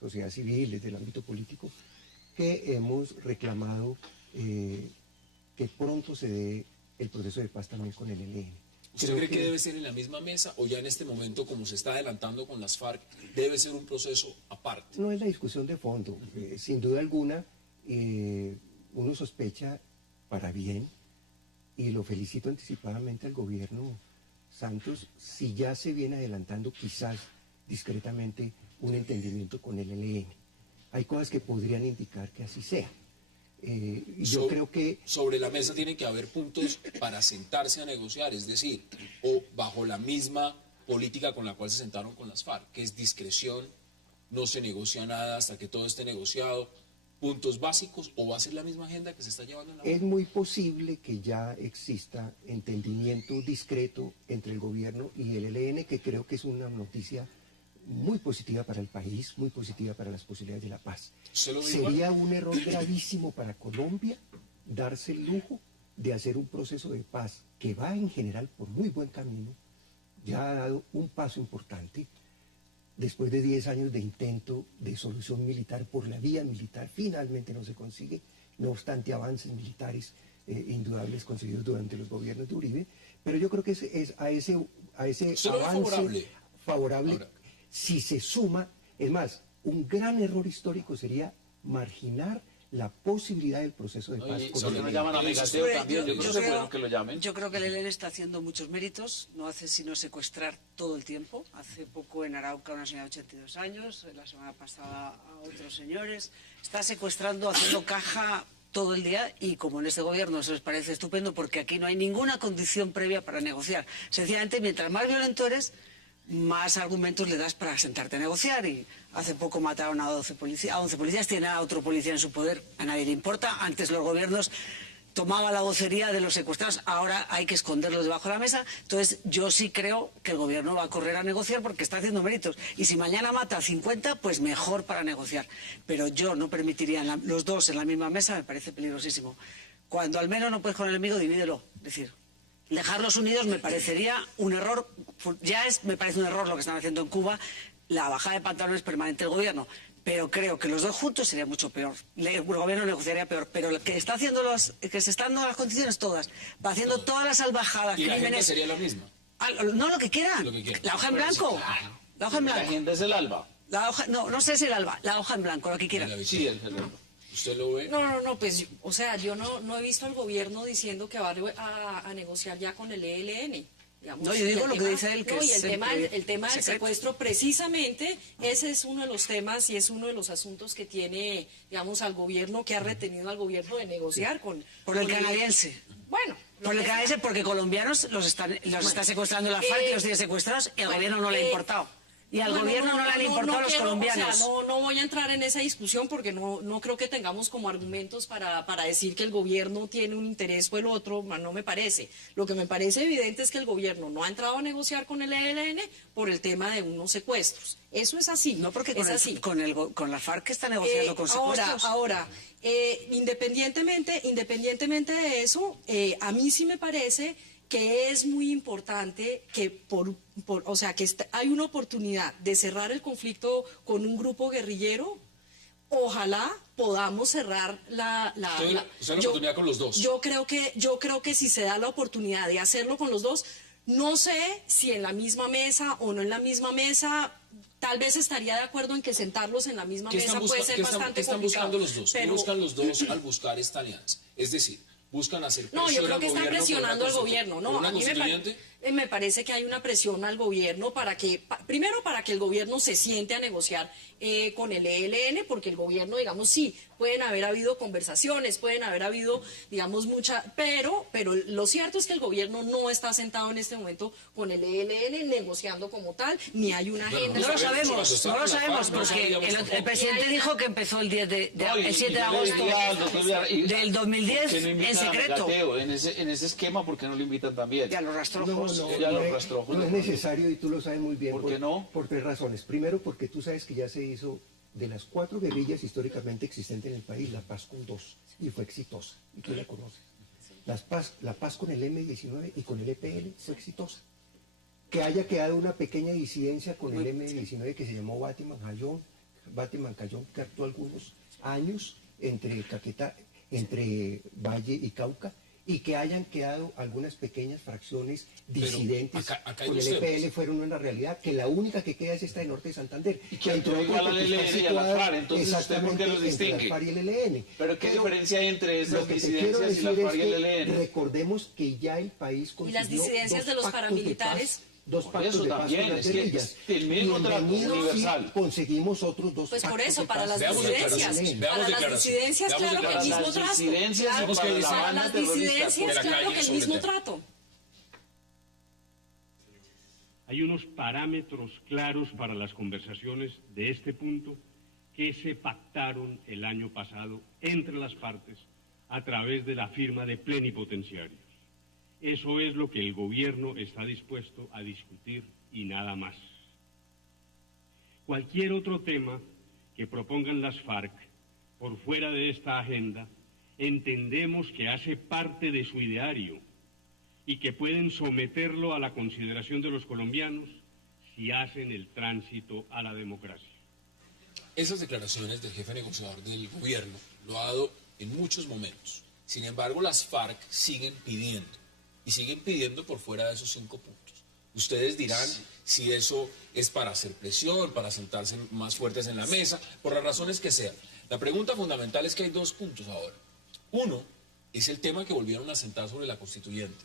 sociedad civil, desde el ámbito político, que hemos reclamado que pronto se dé el proceso de paz también con el ELN. ¿Usted cree que debe ser en la misma mesa o ya en este momento, como se está adelantando con las FARC, debe ser un proceso aparte? No es la discusión de fondo. Sin duda alguna, uno sospecha para bien, y lo felicito anticipadamente al gobierno Santos, si ya se viene adelantando quizás discretamente un entendimiento con el ELN. Hay cosas que podrían indicar que así sea. Yo creo que... Sobre la mesa tiene que haber puntos para sentarse a negociar, es decir, o bajo la misma política con la cual se sentaron con las FARC, que es discreción, no se negocia nada hasta que todo esté negociado, puntos básicos, o va a ser la misma agenda que se está llevando en la Es muy posible que ya exista entendimiento discreto entre el gobierno y el ELN, que creo que es una noticia muy positiva para el país, muy positiva para las posibilidades de la paz. Sería un error gravísimo para Colombia darse el lujo de hacer un proceso de paz que va en general por muy buen camino, ya ha dado un paso importante, después de 10 años de intento de solución militar por la vía militar, finalmente no se consigue, no obstante avances militares indudables conseguidos durante los gobiernos de Uribe, pero yo creo que es a ese avance favorable. Ahora, si se suma, es más, un gran error histórico sería marginar la posibilidad del proceso de paz. Yo creo que el ELN está haciendo muchos méritos, no hace sino secuestrar todo el tiempo. Hace poco en Arauca una señora de 82 años, la semana pasada a otros señores. Está secuestrando, haciendo caja todo el día, y como en este gobierno eso les parece estupendo porque aquí no hay ninguna condición previa para negociar. Sencillamente, mientras más violento eres, más argumentos le das para sentarte a negociar. Y hace poco mataron a 11 policías, tiene a otro policía en su poder, a nadie le importa. Antes los gobiernos tomaban la vocería de los secuestrados, ahora hay que esconderlos debajo de la mesa. Entonces yo sí creo que el gobierno va a correr a negociar porque está haciendo méritos, y si mañana mata a 50, pues mejor para negociar. Pero yo no permitiría los dos en la misma mesa, me parece peligrosísimo. Cuando al menos no puedes con el enemigo, divídelo, es decir, dejarlos unidos me parecería un error. Me parece un error lo que están haciendo en Cuba, la bajada de pantalones permanente del gobierno, pero creo que los dos juntos sería mucho peor. El gobierno negociaría peor, pero lo que está haciendo que se están dando las condiciones todas, va haciendo todas las salvajadas, ¿y crímenes... la agenda sería la misma? No, lo que quieran. La hoja en blanco. La hoja en blanco. La agenda es el ALBA. No sé si el ALBA, la hoja en blanco, lo que quieran. Sí, el ALBA. ¿Usted lo ve? No, pues, o sea, yo no he visto al gobierno diciendo que va a negociar ya con el ELN. Digamos, no, yo digo lo que dice él, que no, y el tema del secreto. secuestro, precisamente, ese es uno de los temas y es uno de los asuntos que tiene, digamos, al gobierno, que ha retenido al gobierno de negociar con... Por el canadiense. Bueno. Por el canadiense, porque colombianos los está secuestrando la FARC, y los tiene secuestrados, y al gobierno no le ha importado. Y al gobierno no le han importado a los colombianos. O sea, no voy a entrar en esa discusión porque no creo que tengamos como argumentos para decir que el gobierno tiene un interés o el otro, no me parece. Lo que me parece evidente es que el gobierno no ha entrado a negociar con el ELN por el tema de unos secuestros. Eso es así. No, porque con la FARC está negociando con secuestros. Ahora, independientemente de eso, a mí sí me parece que es muy importante que hay una oportunidad de cerrar el conflicto con un grupo guerrillero. Ojalá podamos cerrar la oportunidad con los dos. Yo creo que si se da la oportunidad de hacerlo con los dos, no sé si en la misma mesa o no en la misma mesa. Tal vez estaría de acuerdo en que sentarlos en la misma mesa puede ser bastante complicado. ¿Qué están buscando los dos? ¿Qué buscan los dos al buscar esta alianza? Es decir, buscan hacer presión. No, yo creo que están presionando al gobierno. No, a mí me parece que hay una presión al gobierno primero para que el gobierno se siente a negociar con el ELN, porque el gobierno, digamos, sí, pueden haber habido conversaciones, pueden haber habido, digamos, pero lo cierto es que el gobierno no está sentado en este momento con el ELN negociando como tal, ni hay una agenda. No lo sabemos, porque el presidente dijo que empezó el 7 de agosto del 2010 en secreto. En ese esquema, ¿por qué no lo invitan también? Ya los rastrojos. No es necesario y tú lo sabes muy bien. ¿Por qué no? Por 3 razones. Primero, porque tú sabes que ya se hizo de las 4 guerrillas históricamente existentes en el país, la paz con 2, y fue exitosa, y tú la conoces. La paz con el M-19 y con el EPL fue exitosa. Que haya quedado una pequeña disidencia con el M-19 que se llamó Batiman Cayón, que actuó algunos años entre Valle y Cauca, y que hayan quedado algunas pequeñas fracciones disidentes con el EPL fueron una realidad, que la única que queda es esta de Norte de Santander. Y que entre el ELN y a la FARC, entonces ¿usted por qué los distingue? La FARC y el ELN. ¿Pero qué diferencia hay entre esas disidencias y la FARC y el ELN? Recordemos que ya el país consiguió y las disidencias de los paramilitares. 2 pactos de paz con las guerrillas. El mismo trato universal. Conseguimos otros 2 pues pactos. Por eso, para las disidencias, claro que el mismo trato. Para las disidencias, claro que el mismo trato. Hay unos parámetros claros para las conversaciones de este punto que se pactaron el año pasado entre las partes a través de la firma de plenipotenciarios. Eso es lo que el gobierno está dispuesto a discutir y nada más. Cualquier otro tema que propongan las FARC por fuera de esta agenda, entendemos que hace parte de su ideario y que pueden someterlo a la consideración de los colombianos si hacen el tránsito a la democracia. Esas declaraciones del jefe negociador del gobierno lo ha dado en muchos momentos. Sin embargo, las FARC siguen pidiendo. Y siguen pidiendo por fuera de esos 5 puntos. Ustedes dirán si eso es para hacer presión, para sentarse más fuertes en la mesa, por las razones que sean. La pregunta fundamental es que hay 2 puntos ahora. Uno es el tema que volvieron a sentar sobre la constituyente.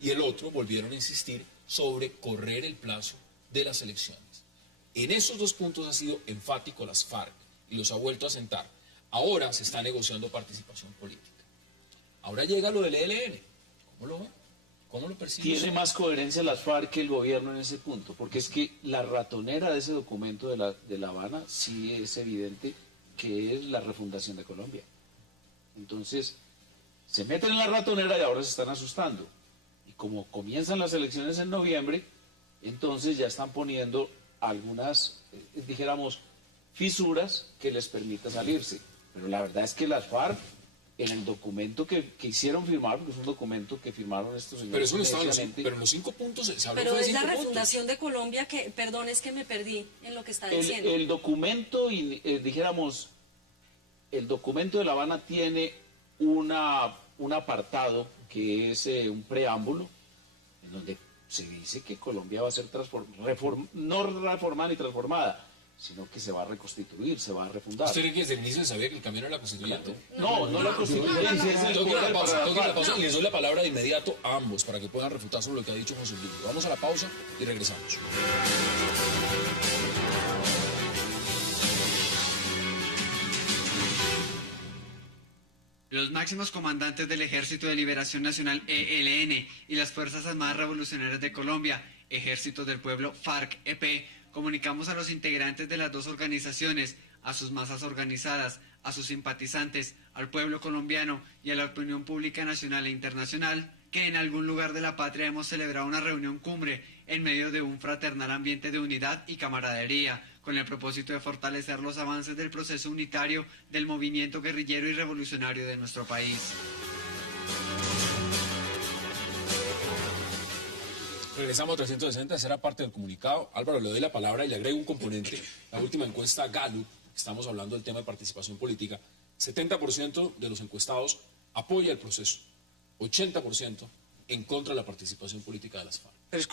Y el otro volvieron a insistir sobre correr el plazo de las elecciones. En esos 2 puntos ha sido enfático las FARC y los ha vuelto a sentar. Ahora se está negociando participación política. Ahora llega lo del ELN. ¿Cómo lo ven? ¿Cómo lo percibe? Tiene más coherencia las FARC que el gobierno en ese punto, porque es que la ratonera de ese documento de La Habana sí es evidente que es la refundación de Colombia. Entonces, se meten en la ratonera y ahora se están asustando. Y como comienzan las elecciones en noviembre, entonces ya están poniendo algunas, dijéramos, fisuras que les permita salirse. Pero la verdad es que las FARC, en el documento que hicieron firmar, porque es un documento que firmaron estos señores. Pero eso no estaba pero en los 5 puntos se habló. Pero es la refundación de Colombia que, perdón, es que me perdí en lo que está diciendo. El documento, dijéramos, el documento de La Habana tiene un apartado que es un preámbulo, en donde se dice que Colombia va a ser no reformada ni transformada, sino que se va a reconstituir, se va a refundar. ¿Usted cree que desde el inicio sabía que el camino era la constituyente? No la constituyente. Tengo la pausa y les doy la palabra de inmediato a ambos para que puedan refutar sobre lo que ha dicho José Luis. Vamos a la pausa y regresamos. Los máximos comandantes del Ejército de Liberación Nacional ELN y las Fuerzas Armadas Revolucionarias de Colombia, Ejército del Pueblo FARC-EP, comunicamos a los integrantes de las dos organizaciones, a sus masas organizadas, a sus simpatizantes, al pueblo colombiano y a la opinión pública nacional e internacional, que en algún lugar de la patria hemos celebrado una reunión cumbre en medio de un fraternal ambiente de unidad y camaradería, con el propósito de fortalecer los avances del proceso unitario del movimiento guerrillero y revolucionario de nuestro país. Regresamos a 360, será parte del comunicado. Álvaro, le doy la palabra y le agrego un componente. La última encuesta Gallup, estamos hablando del tema de participación política, 70% de los encuestados apoya el proceso, 80% en contra de la participación política de las FARC. Pero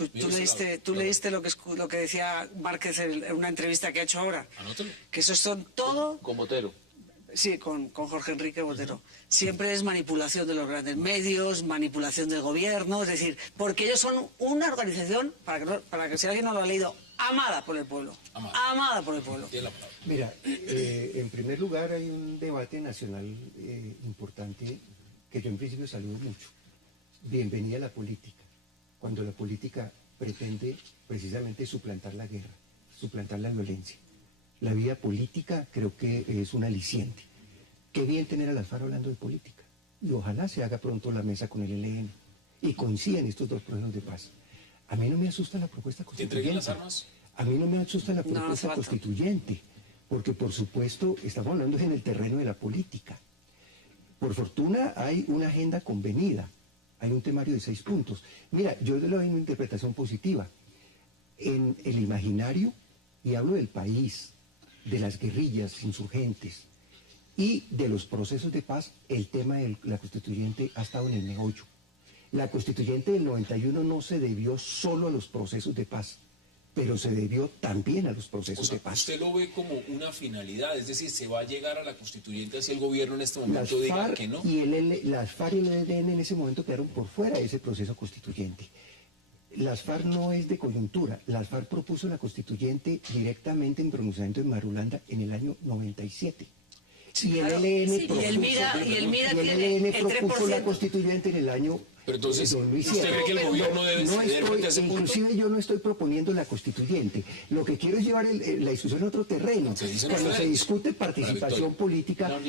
tú leíste lo que decía Márquez en una entrevista que ha hecho ahora. Anótalo. Que esos son todo... Con Botero. Sí, con Jorge Enrique Botero. Siempre es manipulación de los grandes medios, manipulación del gobierno, es decir, porque ellos son una organización, para que si alguien no lo ha leído, amada por el pueblo. Amada por el pueblo. Mira, en primer lugar hay un debate nacional importante que yo en principio saludo mucho. Bienvenida a la política, cuando la política pretende precisamente suplantar la guerra, suplantar la violencia. La vida política creo que es un aliciente. Qué bien tener a las FARC hablando de política. Y ojalá se haga pronto la mesa con el ELN y coincidan estos dos procesos de paz. A mí no me asusta la propuesta constituyente. ¿Que entreguen las armas? A mí no me asusta la propuesta constituyente, porque por supuesto estamos hablando en el terreno de la política. Por fortuna hay una agenda convenida, hay un temario de 6 puntos. Mira, yo le doy una interpretación positiva. En el imaginario, y hablo del país, de las guerrillas insurgentes y de los procesos de paz, el tema de la constituyente ha estado en el meollo. La constituyente del 91 no se debió solo a los procesos de paz, pero se debió también a los procesos de paz. ¿Usted lo ve como una finalidad? Es decir, ¿se va a llegar a la constituyente si el gobierno en este momento diga que no? Las FARC y el ELN en ese momento quedaron por fuera de ese proceso constituyente. Las FARC no es de coyuntura. Las FARC propuso la constituyente directamente en pronunciamiento en Marulanda en el año 97. Y el ELN propuso la constituyente en el año... Pero entonces, ¿usted cree que el gobierno debe ceder frente a ese punto? Inclusive yo no estoy proponiendo la constituyente. Lo que quiero es llevar la discusión a otro terreno. Cuando se discute participación política,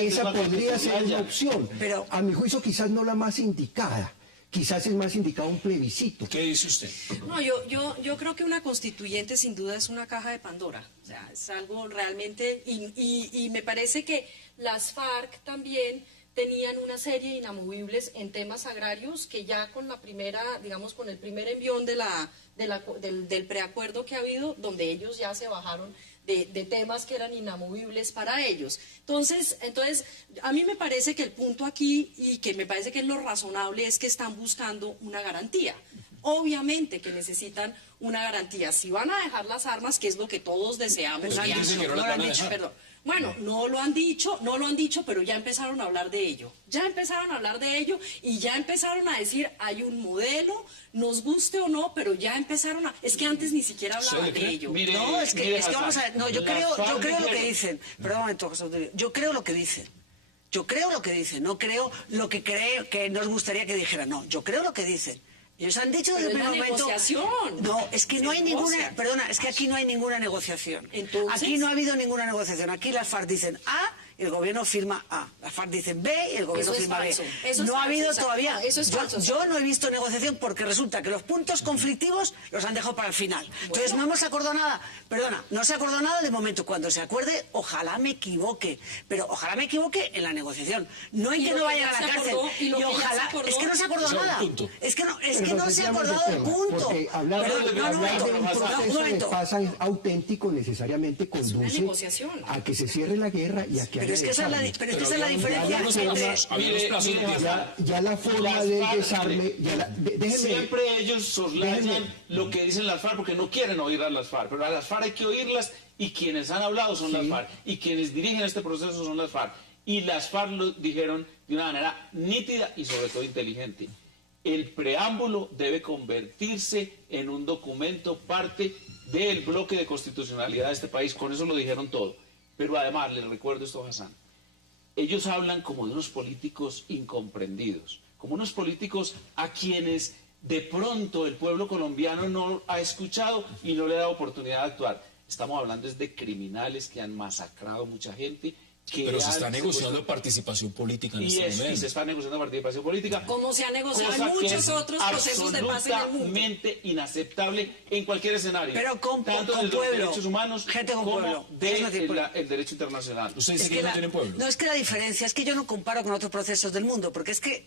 esa podría ser una opción. Pero a mi juicio quizás no la más indicada. Quizás es más indicado un plebiscito. ¿Qué dice usted? No, yo creo que una constituyente sin duda es una caja de Pandora. O sea, es algo realmente... Y me parece que las FARC también tenían una serie de inamovibles en temas agrarios que ya con la primera, digamos, con el primer envión del preacuerdo que ha habido, donde ellos ya se bajaron de temas que eran inamovibles para ellos. Entonces, a mí me parece que el punto aquí, y que me parece que es lo razonable, es que están buscando una garantía. Obviamente que necesitan una garantía. Si van a dejar las armas, que es lo que todos deseamos, bueno, no lo han dicho, pero ya empezaron a hablar de ello. Y ya empezaron a decir, hay un modelo, nos guste o no, pero ya empezaron a... Es que antes ni siquiera hablaban de ello. Es que vamos a ver, no, yo creo lo que dicen. Perdón un momento, José Antonio. Yo creo lo que dicen, no creo lo que nos gustaría que dijeran. No, yo creo lo que dicen. Ellos han dicho desde el primer momento... negociación. No, es que no hay ninguna... Perdona, es que aquí no hay ninguna negociación. Entonces, aquí no ha habido ninguna negociación. Aquí las FARC dicen A, el gobierno firma A. Las FARC dicen B y el gobierno firma B. No ha habido todavía... Yo no he visto negociación porque resulta que los puntos conflictivos los han dejado para el final. Entonces no hemos acordado nada. Perdona, no se acordó nada de momento. Cuando se acuerde, ojalá me equivoque. Pero ojalá me equivoque en la negociación. No en que no vayan a la cárcel. Y ojalá... Es que no se acordó nada. Es que no se ha acordado el punto. Porque hablar de un proceso de paz auténtico necesariamente conduce a que se cierre la guerra y a que pero es que esa es la diferencia ya la forma del desarme siempre ellos soslayan lo que dicen las FARC porque no quieren oír a las FARC, pero a las FARC hay que oírlas y quienes han hablado son las FARC y quienes dirigen este proceso son las FARC y las FARC lo dijeron de una manera nítida y sobre todo inteligente. El preámbulo debe convertirse en un documento parte del bloque de constitucionalidad de este país, con eso lo dijeron todo. Pero además, les recuerdo esto, Hassan, ellos hablan como de unos políticos incomprendidos, como unos políticos a quienes de pronto el pueblo colombiano no ha escuchado y no le ha dado oportunidad de actuar. Estamos hablando es de criminales que han masacrado mucha gente. Pero se está negociando participación política en este momento. Y se está negociando participación política. Como se ha negociado en muchos otros procesos de paz en el mundo. Absolutamente inaceptable en cualquier escenario. Pero tanto con de los derechos humanos gente con como pueblo. el derecho internacional. ¿Usted dice que no tienen pueblo? No, es que la diferencia es que yo no comparo con otros procesos del mundo, porque es que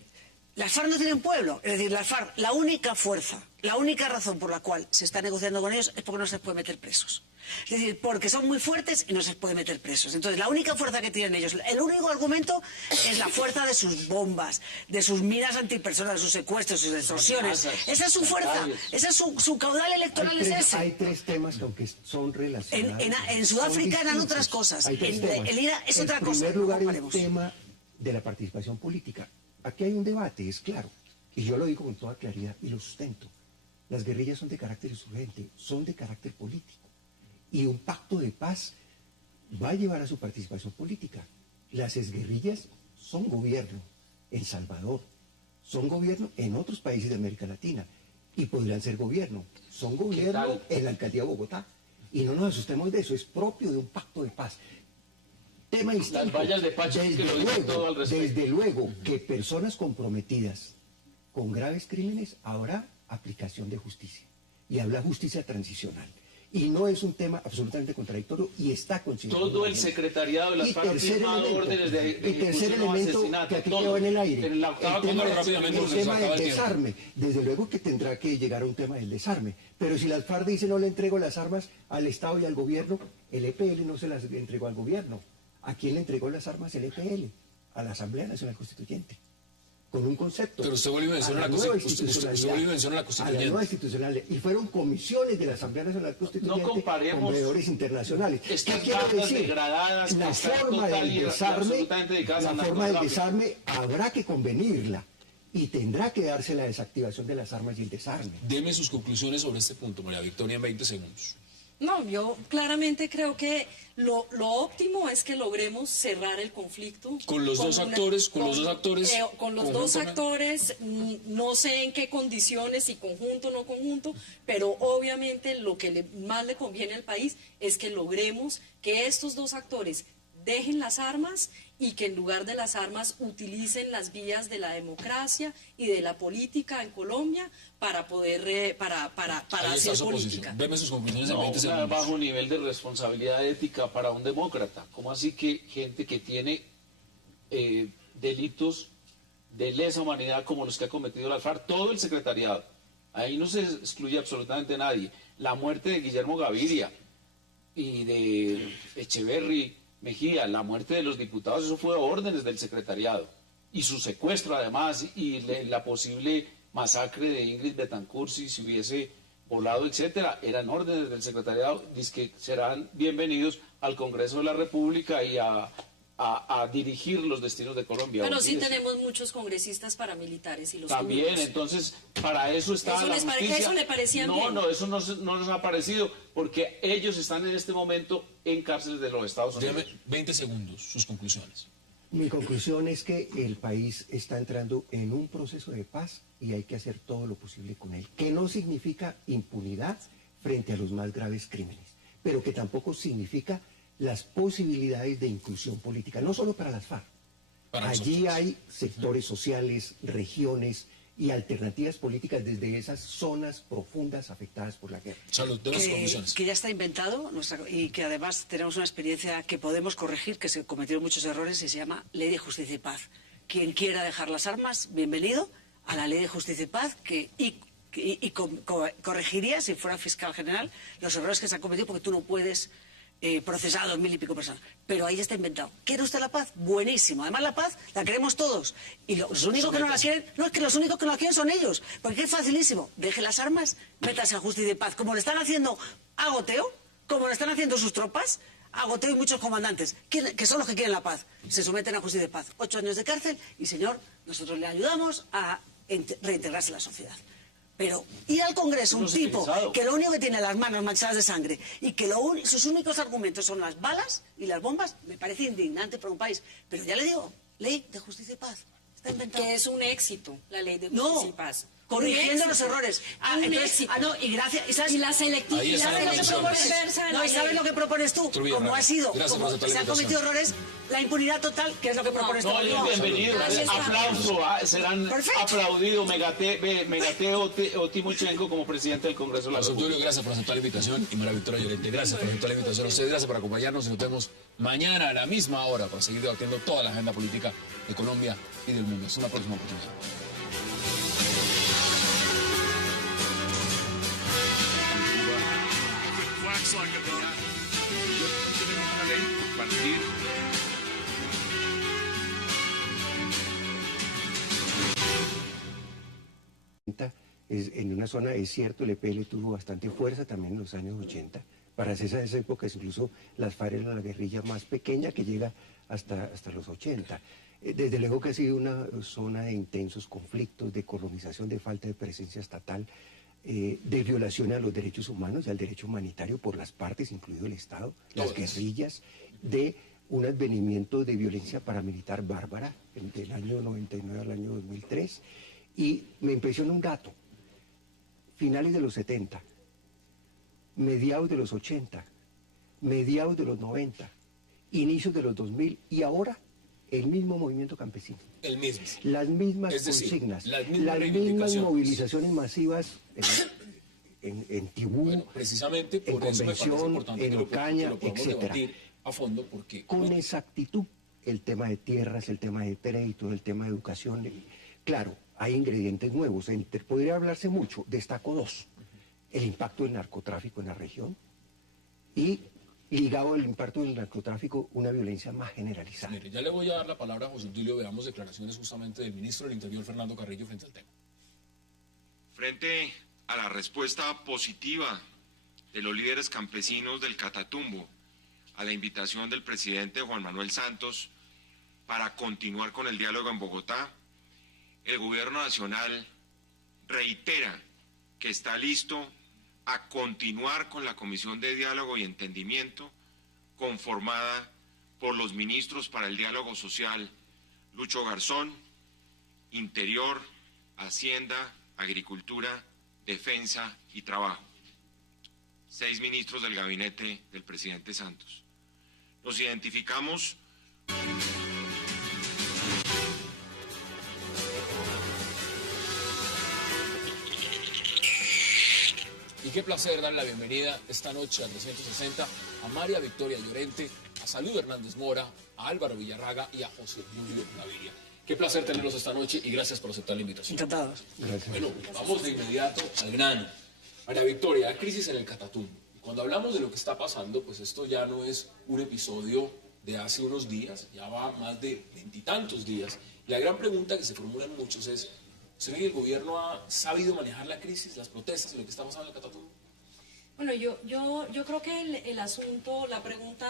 las FARC no tienen pueblo. Es decir, las FARC, la única fuerza, la única razón por la cual se está negociando con ellos es porque no se puede meter presos. Es decir, porque son muy fuertes y no se puede meter presos. Entonces, la única fuerza que tienen ellos, el único argumento es la fuerza de sus bombas, de sus minas antipersonas, de sus secuestros, sus extorsiones. Esa es su fuerza, ese es su caudal electoral, es ese. Hay tres temas que aunque son relacionados. En Sudáfrica eran otras cosas. El IRA es otra cosa. En primer lugar, el tema de la participación política. Aquí hay un debate, es claro, y yo lo digo con toda claridad y lo sustento. Las guerrillas son de carácter insurgente, son de carácter político. Y un pacto de paz va a llevar a su participación política. Las exguerrillas son gobierno en Salvador, son gobierno en otros países de América Latina y podrían ser gobierno. Son gobierno en la alcaldía de Bogotá. Y no nos asustemos de eso, es propio de un pacto de paz. Tema distinto. Las vallas de Pacho que lo dicen todo al respecto. Desde luego que personas comprometidas con graves crímenes habrá aplicación de justicia. Y habla justicia transicional. Y no es un tema absolutamente contradictorio y está considerado. Todo el secretariado de las FARC ha firmado órdenes de tercer elemento que aquí quedó en el aire. En la octava el tema del desarme. Desde luego que tendrá que llegar a un tema del desarme. Pero si las FARC dicen no le entrego las armas al Estado y al gobierno, el EPL no se las entregó al gobierno. ¿A quién le entregó las armas el EPL? A la Asamblea Nacional Constituyente. Con un concepto. Pero usted vuelve a mencionar la Constitucionalidad. A la nueva institucionalidad. Y fueron comisiones de la Asamblea Nacional Constituyente no comparemos con veedores internacionales. ¿Qué quiero decir? La forma del desarme habrá que convenirla. Y tendrá que darse la desactivación de las armas y el desarme. Deme sus conclusiones sobre este punto, María Victoria, en 20 segundos. No, yo claramente creo que lo óptimo es que logremos cerrar el conflicto. Con los dos actores. No sé en qué condiciones, si conjunto o no conjunto, pero obviamente lo que más le conviene al país es que logremos que estos dos actores dejen las armas y que en lugar de las armas utilicen las vías de la democracia y de la política en Colombia para poder para hacer política. Deme sus conclusiones en 20 segundos. Un bajo nivel de responsabilidad ética para un demócrata. ¿Cómo así que gente que tiene delitos de lesa humanidad como los que ha cometido la FARC, todo el secretariado? Ahí no se excluye absolutamente nadie. La muerte de Guillermo Gaviria y de Echeverry Mejía, la muerte de los diputados, eso fue órdenes del secretariado. Y su secuestro además, y la posible masacre de Ingrid Betancourt si se hubiese volado, etcétera, eran órdenes del secretariado. Dice que serán bienvenidos al Congreso de la República y a dirigir los destinos de Colombia. Pero sí tenemos muchos congresistas paramilitares y los también, cubanos. Entonces, para eso está la justicia. ¿Eso le parecía bien? No, eso no nos ha parecido, porque ellos están en este momento en cárceles de los Estados Unidos. Deme 20 segundos, sus conclusiones. Mi conclusión es que el país está entrando en un proceso de paz y hay que hacer todo lo posible con él, que no significa impunidad frente a los más graves crímenes, pero que tampoco significa las posibilidades de inclusión política, no solo para las FARC. Allí hay sectores sociales, regiones y alternativas políticas desde esas zonas profundas afectadas por la guerra. Salud, de las conclusiones. Que ya está inventado y que además tenemos una experiencia que podemos corregir, que se cometieron muchos errores y se llama Ley de Justicia y Paz. Quien quiera dejar las armas, bienvenido a la Ley de Justicia y Paz corregiría, si fuera fiscal general, los errores que se han cometido, porque tú no puedes procesar a 2000 y pico personas. Pero ahí está inventado. ¿Quiere usted la paz? Buenísimo. Además la paz la queremos todos. Y los únicos que no la quieren, no, es que los únicos que no la quieren son ellos. Porque es facilísimo. Deje las armas, métase a justicia y paz. Como le están haciendo a Goteo, como le están haciendo sus tropas, a Goteo y muchos comandantes, que son los que quieren la paz. Se someten a justicia y paz. 8 años de cárcel y, señor, nosotros le ayudamos a reintegrarse en la sociedad. Pero ir al Congreso un tipo que lo único que tiene las manos manchadas de sangre y que sus únicos argumentos son las balas y las bombas, me parece indignante para un país. Pero ya le digo, Ley de Justicia y Paz. Está inventado. Que es un éxito, la Ley de Justicia y Paz. corrigiendo los errores. Y gracias. Y la selectividad. Ahí está la ¿Y sabes lo que propones tú? Como ha sido, como se han cometido errores, la impunidad total, que es lo que propones tú. Bienvenido, aplauso, serán aplaudidos Megateo o Timochenko como presidente del Congreso de la República. Tulio, gracias por aceptar la invitación, y María Victoria Llorente, gracias por aceptar la invitación a ustedes, gracias por acompañarnos, y nos vemos mañana a la misma hora para seguir debatiendo toda la agenda política de Colombia y del mundo. Es una próxima oportunidad. En una zona, es cierto, el EPL tuvo bastante fuerza también en los años 80. Para esas épocas incluso las FARC era la guerrilla más pequeña que llega hasta los 80. Desde luego que ha sido una zona de intensos conflictos, de colonización, de falta de presencia estatal, de violación a los derechos humanos y al derecho humanitario por las partes, incluido el Estado, las guerrillas, de un advenimiento de violencia paramilitar bárbara del año 99 al año 2003. Y me impresiona un dato: finales de los 70, mediados de los 80, mediados de los 90, inicios de los 2000 y ahora el mismo movimiento campesino. El mismo. Las mismas consignas, las mismas movilizaciones masivas en Tibú, precisamente por en Convención, en Ocaña, etc. A fondo porque con exactitud el tema de tierras, el tema de crédito, el tema de educación. Claro, hay ingredientes nuevos. Podría hablarse mucho. Destaco dos: el impacto del narcotráfico en la región y, ligado al impacto del narcotráfico, una violencia más generalizada. Mire, ya le voy a dar la palabra a José Tulio. Veamos declaraciones justamente del ministro del Interior, Fernando Carrillo, frente al tema. Frente a la respuesta positiva de los líderes campesinos del Catatumbo a la invitación del presidente Juan Manuel Santos para continuar con el diálogo en Bogotá, el Gobierno Nacional reitera que está listo a continuar con la Comisión de Diálogo y Entendimiento conformada por los ministros para el Diálogo Social Lucho Garzón, Interior, Hacienda, Agricultura, Defensa y Trabajo. 6 ministros del gabinete del presidente Santos. Nos identificamos y qué placer darle la bienvenida esta noche a 360 a María Victoria Llorente, a Salud Hernández Mora, a Álvaro Villarraga y a José Julio Gaviria. Qué placer tenerlos esta noche y gracias por aceptar la invitación. Encantados. Gracias. Bueno, vamos de inmediato al grano. María Victoria, la crisis en el Catatumbo. Cuando hablamos de lo que está pasando, pues esto ya no es un episodio de hace unos días, ya va más de 20 y tantos días. Y la gran pregunta que se formulan muchos es: ¿usted cree que el gobierno ha sabido manejar la crisis, las protestas y lo que está pasando en el Catatumbo? Bueno, yo creo que el asunto, la pregunta,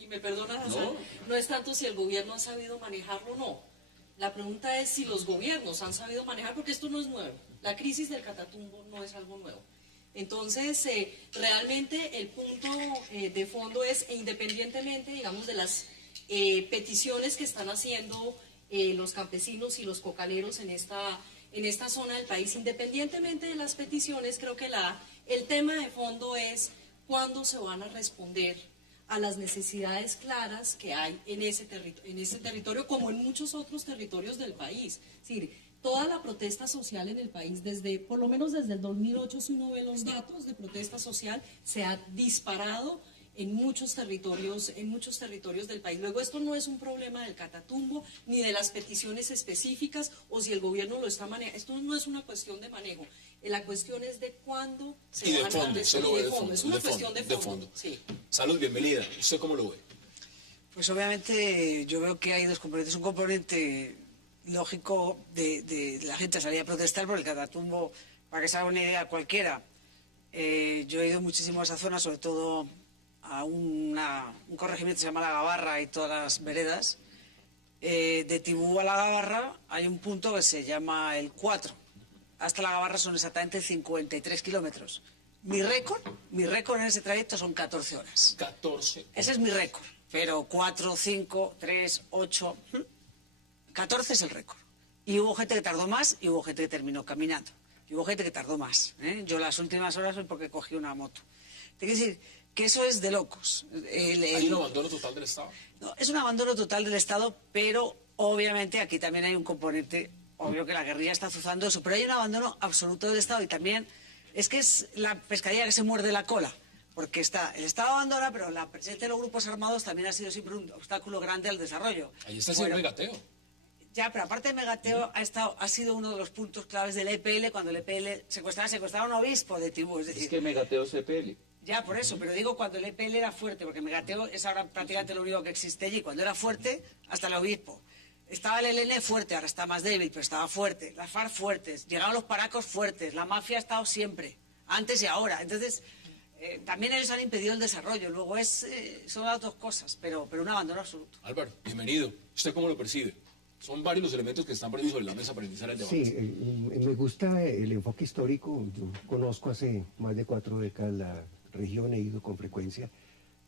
y me perdonas, Hassan, no es tanto si el gobierno ha sabido manejarlo o no. La pregunta es si los gobiernos han sabido manejar, porque esto no es nuevo. La crisis del Catatumbo no es algo nuevo. Entonces, realmente el punto de fondo es, independientemente, digamos, de las peticiones que están haciendo los campesinos y los cocaleros en esta zona del país, independientemente de las peticiones, creo que el tema de fondo es cuándo se van a responder a las necesidades claras que hay en ese territorio, como en muchos otros territorios del país. Es decir, toda la protesta social en el país, por lo menos desde el 2008, si uno ve los datos de protesta social, se ha disparado en muchos territorios del país. Luego, esto no es un problema del Catatumbo, ni de las peticiones específicas, o si el gobierno lo está manejando. Esto no es una cuestión de manejo. La cuestión es de cuándo se van a responder. Es una cuestión de fondo. Sí. Salud, bienvenida. ¿Usted cómo lo ve? Pues obviamente yo veo que hay dos componentes. Un componente lógico de la gente salir a protestar por el Catatumbo, para que se haga una idea cualquiera. Yo he ido muchísimo a esa zona, sobre todo a un corregimiento que se llama La Gabarra y todas las veredas. De Tibú a La Gabarra hay un punto que se llama el 4. Hasta La Gabarra son exactamente 53 kilómetros. Mi récord en ese trayecto son 14 horas. 14. Ese es mi récord. Pero 4, 5, 3, 8... 14 es el récord. Y hubo gente que tardó más y hubo gente que terminó caminando. Y hubo gente que tardó más. Yo las últimas horas fue porque cogí una moto. Te quiero decir que eso es de locos. ¿Hay un abandono total del Estado? No, es un abandono total del Estado, pero obviamente aquí también hay un componente, obvio que la guerrilla está azuzando eso, pero hay un abandono absoluto del Estado y también es que es la pescadilla que se muerde la cola, porque el Estado abandona, pero la presencia de los grupos armados también ha sido siempre un obstáculo grande al desarrollo. Ahí está el megateo. Ya, pero aparte de megateo ha sido uno de los puntos claves del EPL cuando el EPL secuestraba a un obispo de Tibú. Es que megateo es EPL. Ya, por eso, pero digo cuando el EPL era fuerte, porque Megateo es ahora prácticamente lo único que existe allí. Cuando era fuerte, hasta el obispo. Estaba el ELN fuerte, ahora está más débil, pero estaba fuerte. Las FARC fuertes, llegaron los paracos fuertes, la mafia ha estado siempre, antes y ahora. Entonces, también ellos han impedido el desarrollo. Luego son las dos cosas, pero un abandono absoluto. Álvaro, bienvenido. ¿Usted cómo lo percibe? Son varios los elementos que están poniendo sobre la mesa para iniciar el debate. Sí, me gusta el enfoque histórico. Yo conozco hace más de 4 décadas la región, he ido con frecuencia,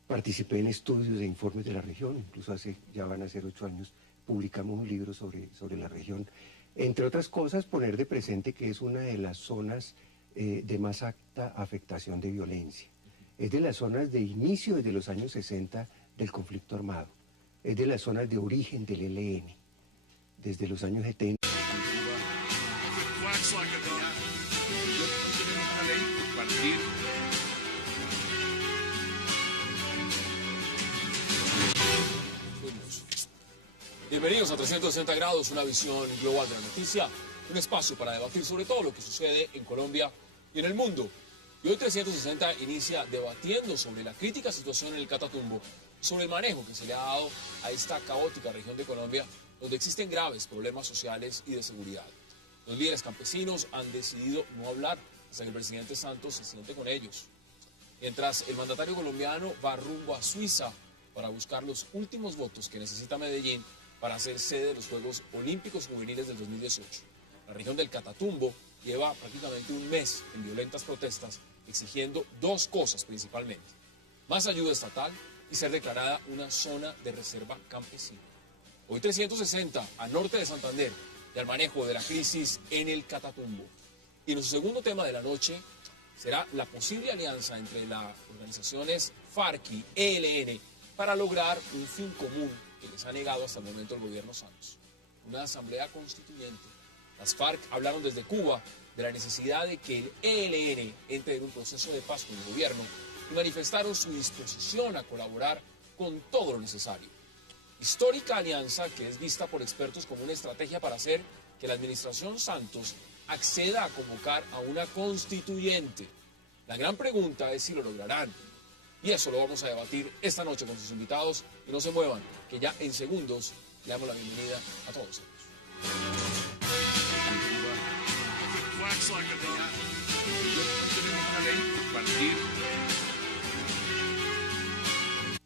participé en estudios e informes de la región, incluso ya van a ser 8 años, publicamos un libro sobre la región. Entre otras cosas, poner de presente que es una de las zonas de más alta afectación de violencia. Es de las zonas de inicio desde los años 60 del conflicto armado. Es de las zonas de origen del ELN, desde los años 70. Bienvenidos a 360 grados, una visión global de la noticia, un espacio para debatir sobre todo lo que sucede en Colombia y en el mundo. Y hoy 360 inicia debatiendo sobre la crítica situación en el Catatumbo, sobre el manejo que se le ha dado a esta caótica región de Colombia, donde existen graves problemas sociales y de seguridad. Los líderes campesinos han decidido no hablar hasta que el presidente Santos se siente con ellos. Mientras el mandatario colombiano va rumbo a Suiza para buscar los últimos votos que necesita Medellín para ser sede de los Juegos Olímpicos Juveniles del 2018. La región del Catatumbo lleva prácticamente un mes en violentas protestas exigiendo dos cosas principalmente: más ayuda estatal y ser declarada una zona de reserva campesina. Hoy 360 al norte de Santander y al manejo de la crisis en el Catatumbo. Y nuestro segundo tema de la noche será la posible alianza entre las organizaciones FARC y ELN para lograr un fin común que les ha negado hasta el momento el gobierno Santos: una asamblea constituyente. Las FARC hablaron desde Cuba de la necesidad de que el ELN entre en un proceso de paz con el gobierno y manifestaron su disposición a colaborar con todo lo necesario. Histórica alianza que es vista por expertos como una estrategia para hacer que la administración Santos acceda a convocar a una constituyente. La gran pregunta es si lo lograrán. Y eso lo vamos a debatir esta noche con sus invitados. Y no se muevan, que ya en segundos le damos la bienvenida a todos ellos.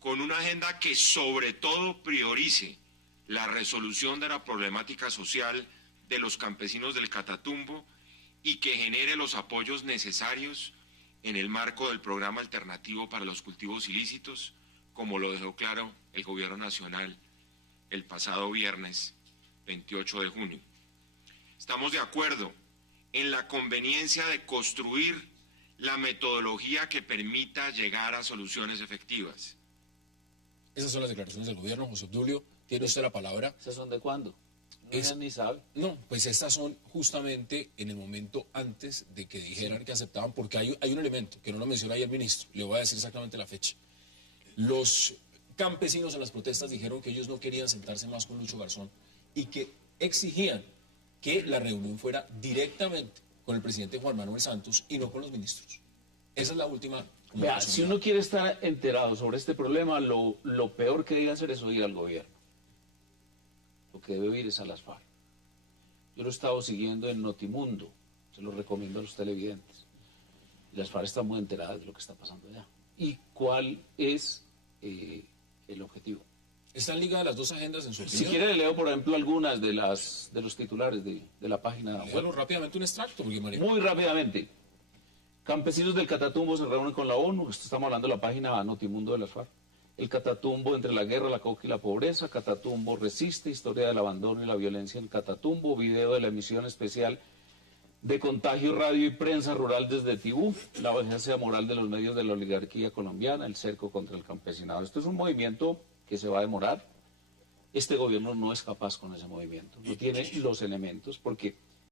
Con una agenda que sobre todo priorice la resolución de la problemática social de los campesinos del Catatumbo y que genere los apoyos necesarios en el marco del programa alternativo para los cultivos ilícitos, como lo dejó claro el Gobierno Nacional el pasado viernes 28 de junio. Estamos de acuerdo en la conveniencia de construir la metodología que permita llegar a soluciones efectivas. Esas son las declaraciones del gobierno. José Obdulio, tiene usted la palabra. ¿Esas son de cuándo? Ni sabe. No, pues estas son justamente en el momento antes de que dijeran que aceptaban, porque hay un elemento que no lo menciona ahí el ministro, le voy a decir exactamente la fecha. Los campesinos en las protestas dijeron que ellos no querían sentarse más con Lucho Garzón y que exigían que la reunión fuera directamente con el presidente Juan Manuel Santos y no con los ministros. Esa es la última. Vea, si uno quiere estar enterado sobre este problema, lo peor que debe hacer es oír al gobierno. Lo que debe oír es a las FARC. Yo lo he estado siguiendo en Notimundo, se lo recomiendo a los televidentes. Y las FARC están muy enteradas de lo que está pasando allá. ¿Y cuál es el objetivo? ¿Están ligadas las dos agendas en su opinión? Si quiere, le leo, por ejemplo, algunas de los titulares de la página web. Bueno, rápidamente un extracto, porque María. Muy rápidamente. Campesinos del Catatumbo se reúnen con la ONU. Estamos hablando de la página Notimundo de las FARC. El Catatumbo entre la guerra, la coca y la pobreza. Catatumbo resiste, historia del abandono y la violencia en Catatumbo. Video de la emisión especial De Contagio Radio y Prensa Rural desde Tibú, la bajeza moral de los medios de la oligarquía colombiana, el cerco contra el campesinado. Esto es un movimiento que se va a demorar. Este gobierno no es capaz con ese movimiento, no tiene los elementos, porque